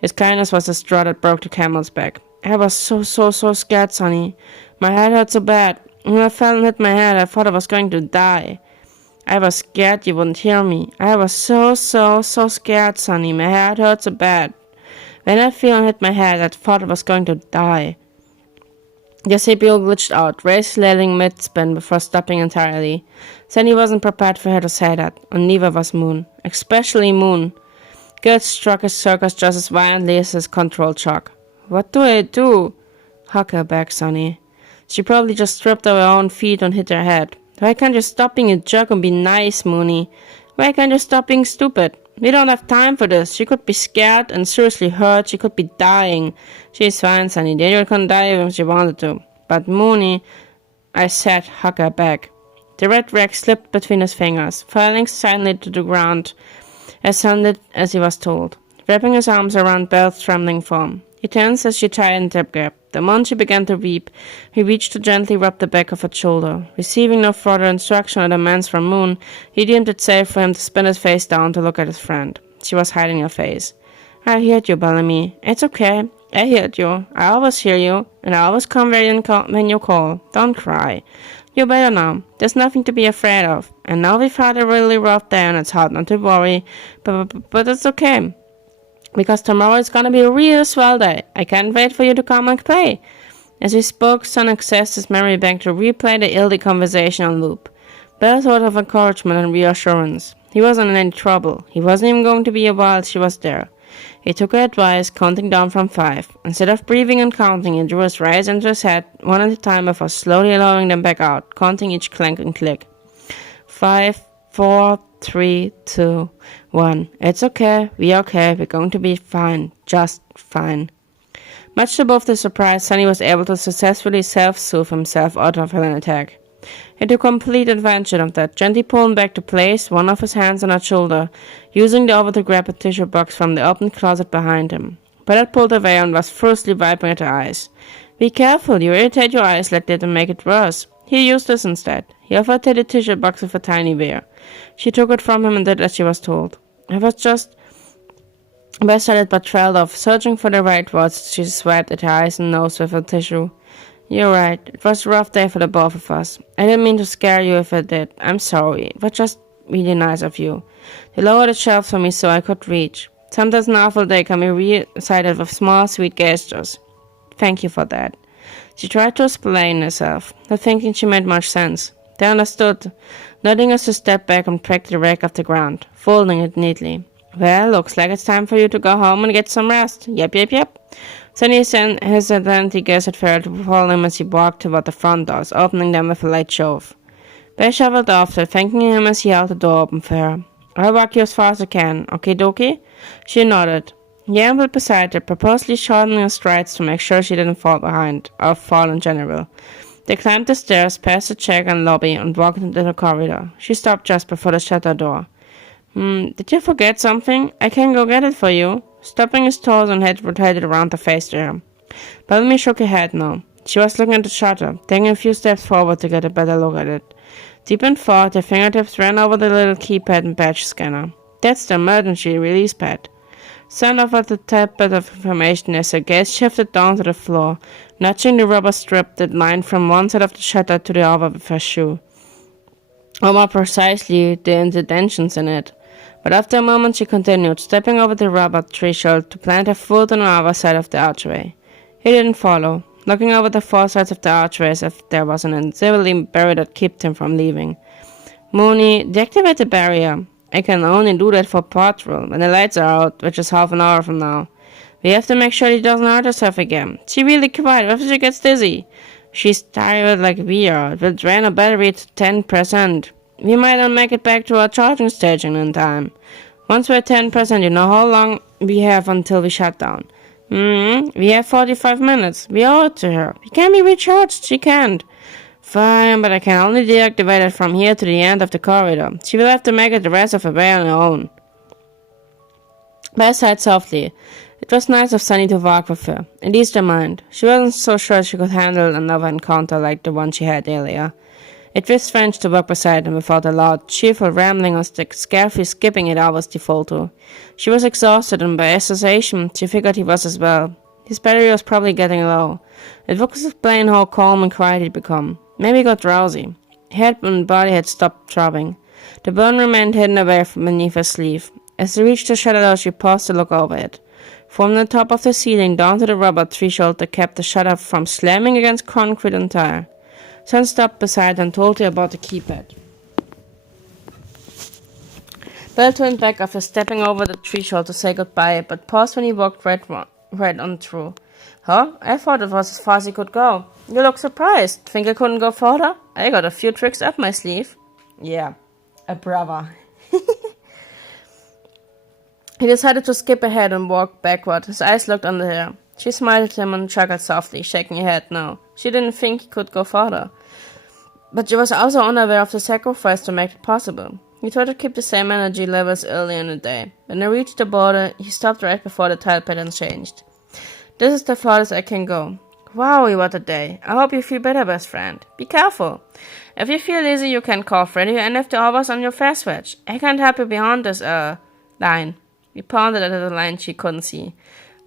His kindness was the straw that broke the camel's back. I was so scared, Sonny. My head hurt so bad. When I fell and hit my head, I thought I was going to die. I was scared you wouldn't hear me. I was so scared, Sonny. My head hurt so bad. When I fell and hit my head, I thought I was going to die. The CPU glitched out, race-lailing mid-spin before stopping entirely. Sandy wasn't prepared for her to say that, and neither was Moon. Especially Moon. Guilt struck his circus just as violently as his controlled shock. What do I do? Hug her back, Sonny. She probably just stripped her own feet and hit her head. Why can't you stop being a jerk and be nice, Mooney? Why can't you stop being stupid? We don't have time for this. She could be scared and seriously hurt. She could be dying. She's fine, Sonny. Daniel can die if she wanted to. But Mooney, I said, hug her back. The red rag slipped between his fingers, falling silently to the ground as sounded as he was told, wrapping his arms around Belle's trembling form. He tensed as she tightened their grip. The moment she began to weep, he reached to gently rub the back of her shoulder. Receiving no further instruction or demands from Moon, he deemed it safe for him to spin his face down to look at his friend. She was hiding her face. I heard you, Bellamy. It's okay. I heard you. I always hear you, and I always come when you call. Don't cry. You're better now. There's nothing to be afraid of. And now we've had a really rough day, and it's hard not to worry, but it's okay. Because tomorrow is gonna be a real swell day. I can't wait for you to come and play. As he spoke, Son accessed his memory bank to replay the Ildy conversation on loop. Belle thought of encouragement and reassurance. He wasn't in any trouble. He wasn't even going to be a while she was there. He took her advice, counting down from 5. Instead of breathing and counting, he drew his rays into his head, one at a time before slowly allowing them back out, counting each clank and click. 5, 4, 3, 2, 1. It's okay. We're going to be fine. Just fine. Much to both their surprise, Sonny was able to successfully self-soothe himself out of an attack. He took complete advantage of that, gently pulling back to place, one of his hands on her shoulder, using the other to grab a tissue box from the open closet behind him. Belle pulled away and was furiously wiping at her eyes. Be careful, you irritate your eyes like that and make it worse. He used this instead. He offered her the tissue box with a tiny bear. She took it from him and did as she was told. I was just beside but trailed off, searching for the right words. She swiped at her eyes and nose with her tissue. You're right. It was a rough day for the both of us. I didn't mean to scare you if I did. I'm sorry. It was just really nice of you. You lowered the shelves for me so I could reach. Sometimes an awful day can be recited with small, sweet gestures. Thank you for that. She tried to explain herself, not thinking she made much sense. They understood, nodding as she stepped back and picked the rag off the ground, folding it neatly. Well, looks like it's time for you to go home and get some rest. Yep. Sonny hesitantly gazed at her to follow him as he walked toward the front doors, opening them with a light shove. Belle shuffled after, thanking him as he held the door open for her. I'll walk you as far as I can, okie dokie? She nodded. He ambled beside her, purposely shortening his strides to make sure she didn't fall behind, or fall in general. They climbed the stairs, past the check and lobby, and walked into the corridor. She stopped just before the shutter door. Did you forget something? I can go get it for you. Stopping his toes and head rotated around to face her. Bellamy shook her head no. She was looking at the shutter, taking a few steps forward to get a better look at it. Deep in thought, her fingertips ran over the little keypad and badge scanner. That's the emergency release pad. Son offered the tad bit of information as her gaze shifted down to the floor, nudging the rubber strip that lined from one side of the shutter to the other with her shoe. Or more precisely, the indentions in it. But after a moment she continued, stepping over the rubber threshold to plant her foot on the other side of the archway. He didn't follow, looking over the four sides of the archway as if there was an invisible barrier that kept him from leaving. Mooney, deactivate the barrier. I can only do that for patrol, when the lights are out, which is half an hour from now. We have to make sure she doesn't hurt herself again. She really quiet, what if she gets dizzy? She's tired like we are. It will drain her battery to 10%. We might not make it back to our charging station in time. Once we're at 10%, you know how long we have until we shut down. We have 45 minutes. We owe it to her. We can't be recharged. She can't. Fine, but I can only deactivate it from here to the end of the corridor. She will have to make it the rest of her way on her own. Belle sighed softly. It was nice of Sonny to walk with her. It eased her mind. She wasn't so sure she could handle another encounter like the one she had earlier. It was strange to walk beside him without a loud, cheerful rambling or scarcely skipping it always default to. She was exhausted, and by association, she figured he was as well. His battery was probably getting low. It would explain how calm and quiet he'd become. Maybe he got drowsy. Head and body had stopped throbbing. The burn remained hidden away from beneath her sleeve. As they reached the shutter, she paused to look over it. From the top of the ceiling down to the rubber threshold that kept the shutter from slamming against concrete and tire. Son stopped beside her and told her about the keypad. Belle turned back after stepping over the threshold to say goodbye, but paused when he walked right on through. Huh? I thought it was as far as he could go. You look surprised. Think I couldn't go further? I got a few tricks up my sleeve. Yeah, a brother. He decided to skip ahead and walk backward. His eyes looked under her. She smiled at him and chuckled softly, shaking her head no. She didn't think he could go further. But she was also unaware of the sacrifice to make it possible. He tried to keep the same energy levels early in the day. When they reached the border, he stopped right before the tile pattern changed. This is the farthest I can go. Wowie, what a day. I hope you feel better, best friend. Be careful. If you feel lazy, you can call Freddy and have the hours on your fast switch. I can't help you beyond this, line. He pointed at the line she couldn't see.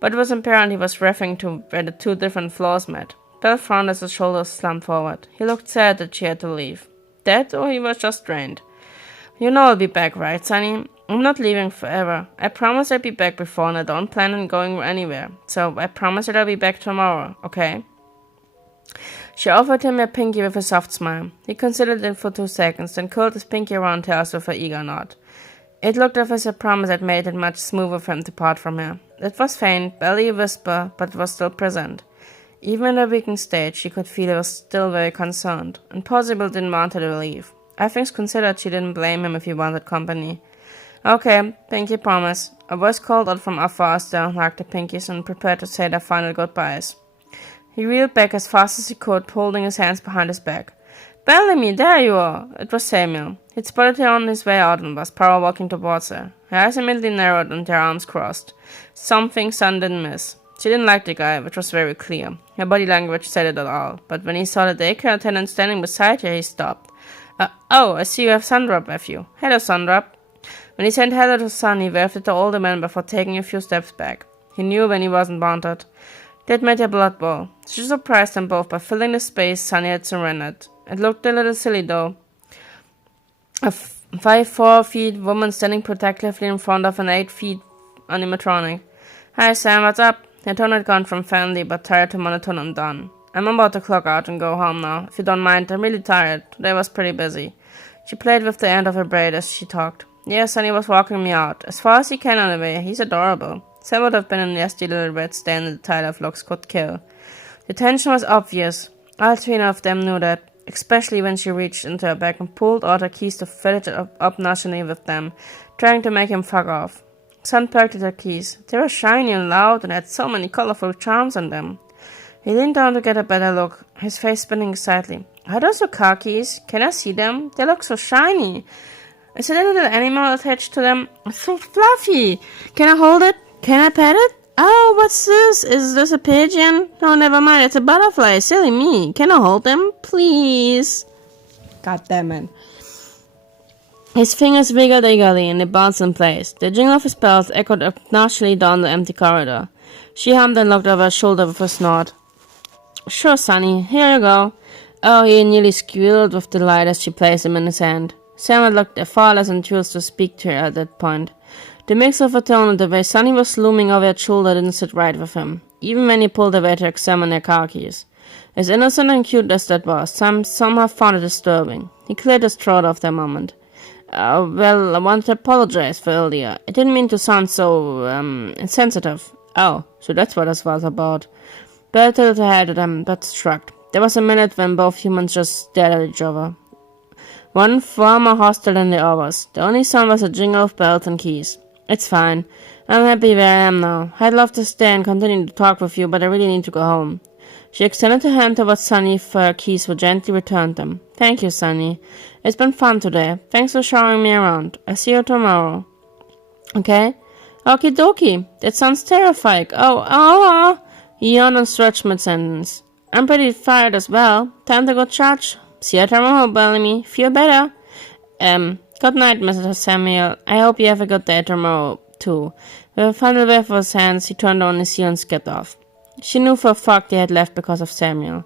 But it was apparent he was referring to where the two different floors met. Belle frowned as his shoulders slumped forward. He looked sad that she had to leave. That, or he was just drained. You know I'll be back, right, Sonny? I'm not leaving forever. I promise I'll be back before, and I don't plan on going anywhere. So I promise that I'll be back tomorrow, okay? She offered him a pinky with a soft smile. He considered it for 2 seconds, then curled his pinky around hers with an eager nod. It looked as a promise that made it much smoother for him to part from her. It was faint, barely a whisper, but it was still present. Even in the weakened state, she could feel he was still very concerned, and possibly didn't want her to leave. All things considered, she didn't blame him if he wanted company. Okay, pinky promise. A voice called out from afar as they unlocked the pinkies and prepared to say their final goodbyes. He reeled back as fast as he could, holding his hands behind his back. Bellamy, there you are! It was Samuel. He'd spotted her on his way out and was power walking towards her. Her eyes immediately narrowed and her arms crossed. Something Son didn't miss. She didn't like the guy, which was very clear. Her body language said it all, but when he saw the daycare attendant standing beside her, he stopped. Oh, I see you have Sundrop with you. Hello, Sundrop. When he said hello to Son, he waved at the older man before taking a few steps back. He knew when he wasn't wanted. That made her blood boil. She surprised them both by filling the space Sonny had surrendered. It looked a little silly, though. A 5'4" woman standing protectively in front of an 8 feet animatronic. Hi, Sam, what's up? Her tone had gone from friendly but tired to monotone and done. I'm about to clock out and go home now. If you don't mind, I'm really tired. Today was pretty busy. She played with the end of her braid as she talked. Yes, Sonny was walking me out. As far as he can anyway. He's adorable. Sam would have been a nasty little red stain that the tile of looks could kill. The tension was obvious. All three of them knew that, especially when she reached into her bag and pulled out her keys to fidget obnoxiously with them, trying to make him fuck off. Son perked at her keys. They were shiny and loud and had so many colorful charms on them. He leaned down to get a better look, his face spinning slightly. Are those your car keys? Can I see them? They look so shiny. Is it a little animal attached to them? It's so fluffy. Can I hold it? Can I pet it? Oh, what's this? Is this a pigeon? No, never mind. It's a butterfly. Silly me. Can I hold them? Please. God damn it. His fingers wiggled eagerly and they bounced in place. The jingle of his bells echoed obnoxiously down the empty corridor. She hummed and looked over her shoulder with a snort. Sure, Sonny. Here you go. Oh, he nearly squealed with delight as she placed him in his hand. Sam had looked far less enthused to speak to her at that point. The mix of her tone and the way Sonny was looming over her shoulder didn't sit right with him, even when he pulled away to examine their car keys. As innocent and cute as that was, Sam somehow found it disturbing. He cleared his throat after a moment. Well, I want to apologize for earlier. I didn't mean to sound so, insensitive. Oh, so that's what this was about. Belle tilted her head at him, but shrugged. There was a minute when both humans just stared at each other. One far more hostile than the others. The only sound was a jingle of bells and keys. It's fine. I'm happy where I am now. I'd love to stay and continue to talk with you, but I really need to go home. She extended her hand towards Sonny for her keys, who gently returned them. Thank you, Sonny. It's been fun today. Thanks for showing me around. I'll see you tomorrow. Okay? Okie dokie. That sounds terrifying. Oh. He yawned and stretched mid-sentence. I'm pretty tired as well. Time to go charge See you tomorrow, Bellamy. Feel better. Good night, Mr. Samuel. I hope you have a good day tomorrow, too. With a final wave of his hands, he turned on his heel and skipped off. She knew for a fact he had left because of Samuel.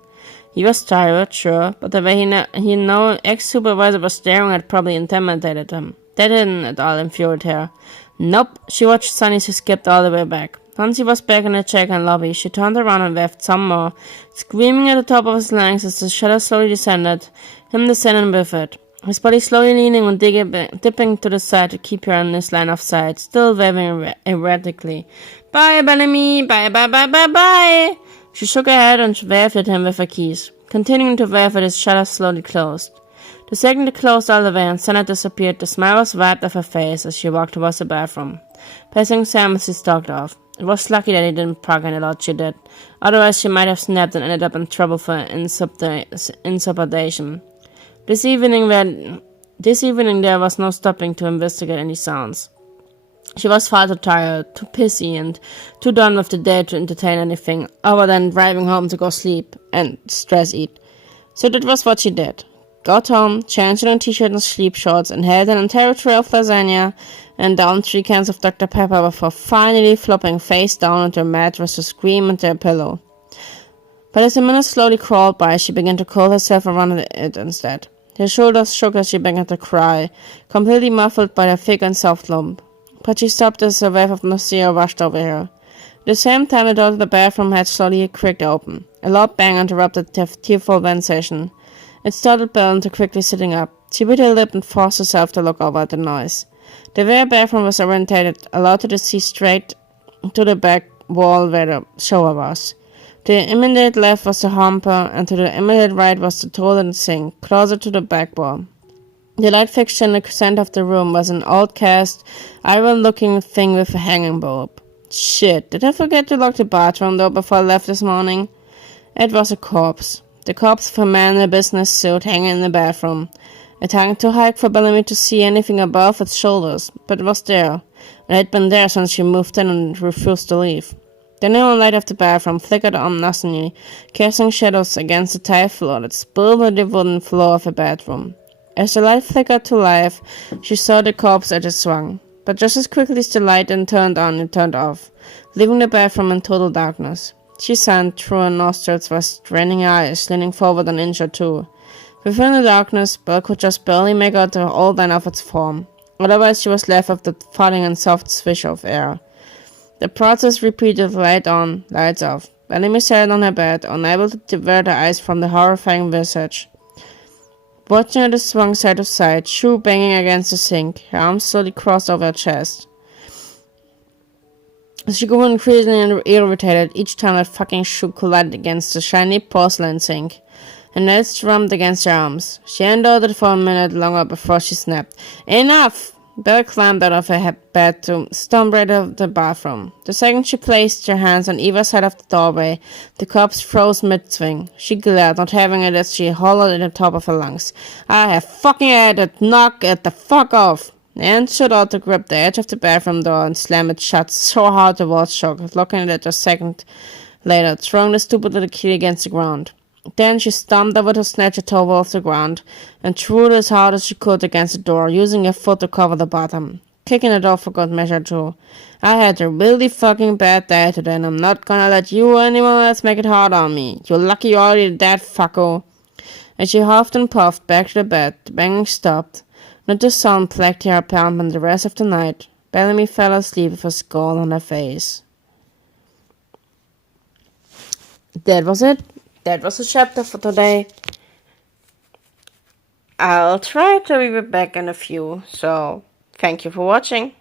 He was tired, sure, but the way he know ex-supervisor was staring at probably intimidated him. That didn't at all infuriate her. Nope, she watched Sonny as he skipped all the way back. Once he was back in the check-in lobby, she turned around and waved some more, screaming at the top of his lungs as the shadow slowly descended, him descending with it. His body slowly leaning and dipping to the side to keep her in his line of sight, still waving erratically. Bye, Bellamy! Bye, bye, bye, bye, bye! She shook her head and waved at him with her keys, continuing to wave as his shutters slowly closed. The second it closed all the way and Senna disappeared, the smile was wiped off her face as she walked towards the bathroom, passing Sam as he stalked off. It was lucky that he didn't park in the lot she did, otherwise she might have snapped and ended up in trouble for insubordination. This evening there was no stopping to investigate any sounds. She was far too tired, too pissy, and too done with the day to entertain anything other than driving home to go sleep and stress eat. So that was what she did. Got home, changed in a t-shirt and sleep shorts, and had an entire tray of lasagna and downed 3 cans of Dr. Pepper before finally flopping face down onto a mattress to scream into a pillow. But as the minutes slowly crawled by, she began to curl herself around it instead. Her shoulders shook as she began to cry, completely muffled by the thick and soft lump. But she stopped as a wave of nausea rushed over her. At the same time, the door to the bathroom had slowly creaked open. A loud bang interrupted the tearful sensation. It startled Belle into quickly sitting up. She bit her lip and forced herself to look over at the noise. The very bathroom was orientated, allowed her to see straight to the back wall where the shower was. To the immediate left was the hamper, and to the immediate right was the toilet and sink, closer to the back wall. The light fixture in the center of the room was an old cast, iron-looking thing with a hanging bulb. Shit, did I forget to lock the bathroom door before I left this morning? It was a corpse. The corpse of a man in a business suit hanging in the bathroom. It hung too high for Bellamy to see anything above its shoulders, but it was there, and had been there since she moved in and refused to leave. The neon light of the bathroom flickered ominously, casting shadows against the tile floor that spilled the wooden floor of the bedroom. As the light flickered to life, she saw the corpse as it swung, but just as quickly as the light then turned on, it turned off, leaving the bathroom in total darkness. She sent through her nostrils with straining eyes, leaning forward an inch or two. Within the darkness, Belle could just barely make out the outline of its form. Otherwise, she was left with the falling and soft swish of air. The process repeated, light on, lights off. Bellamy sat on her bed, unable to divert her eyes from the horrifying visage. Watching her swung side to side, shoe banging against the sink, her arms slowly crossed over her chest. She grew increasingly irritated each time that fucking shoe collided against the shiny porcelain sink. Her nails drummed against her arms. She endured it for a minute longer before she snapped. Enough! Belle climbed out of her bed to stomp right out of the bathroom. The second she placed her hands on either side of the doorway, the corpse froze mid-swing. She glared, not having it as she hollered at the top of her lungs. I have fucking had it! Knock it the fuck off! And shot out to grip the edge of the bathroom door and slam it shut so hard the walls shook, locking it a second later, throwing the stupid little key against the ground. Then she stomped over to snatch a towel off the ground and threw it as hard as she could against the door, using her foot to cover the bottom, kicking it off for good measure too. I had a really fucking bad day today, and I'm not gonna let you or anyone else make it hard on me. You're lucky you're already dead, fucko. As she huffed and puffed back to the bed, the banging stopped. Not the sound plagued her apartment the rest of the night. Bellamy fell asleep with a scowl on her face. That was it. That was the chapter for today. I'll try to be back in a few, so thank you for watching.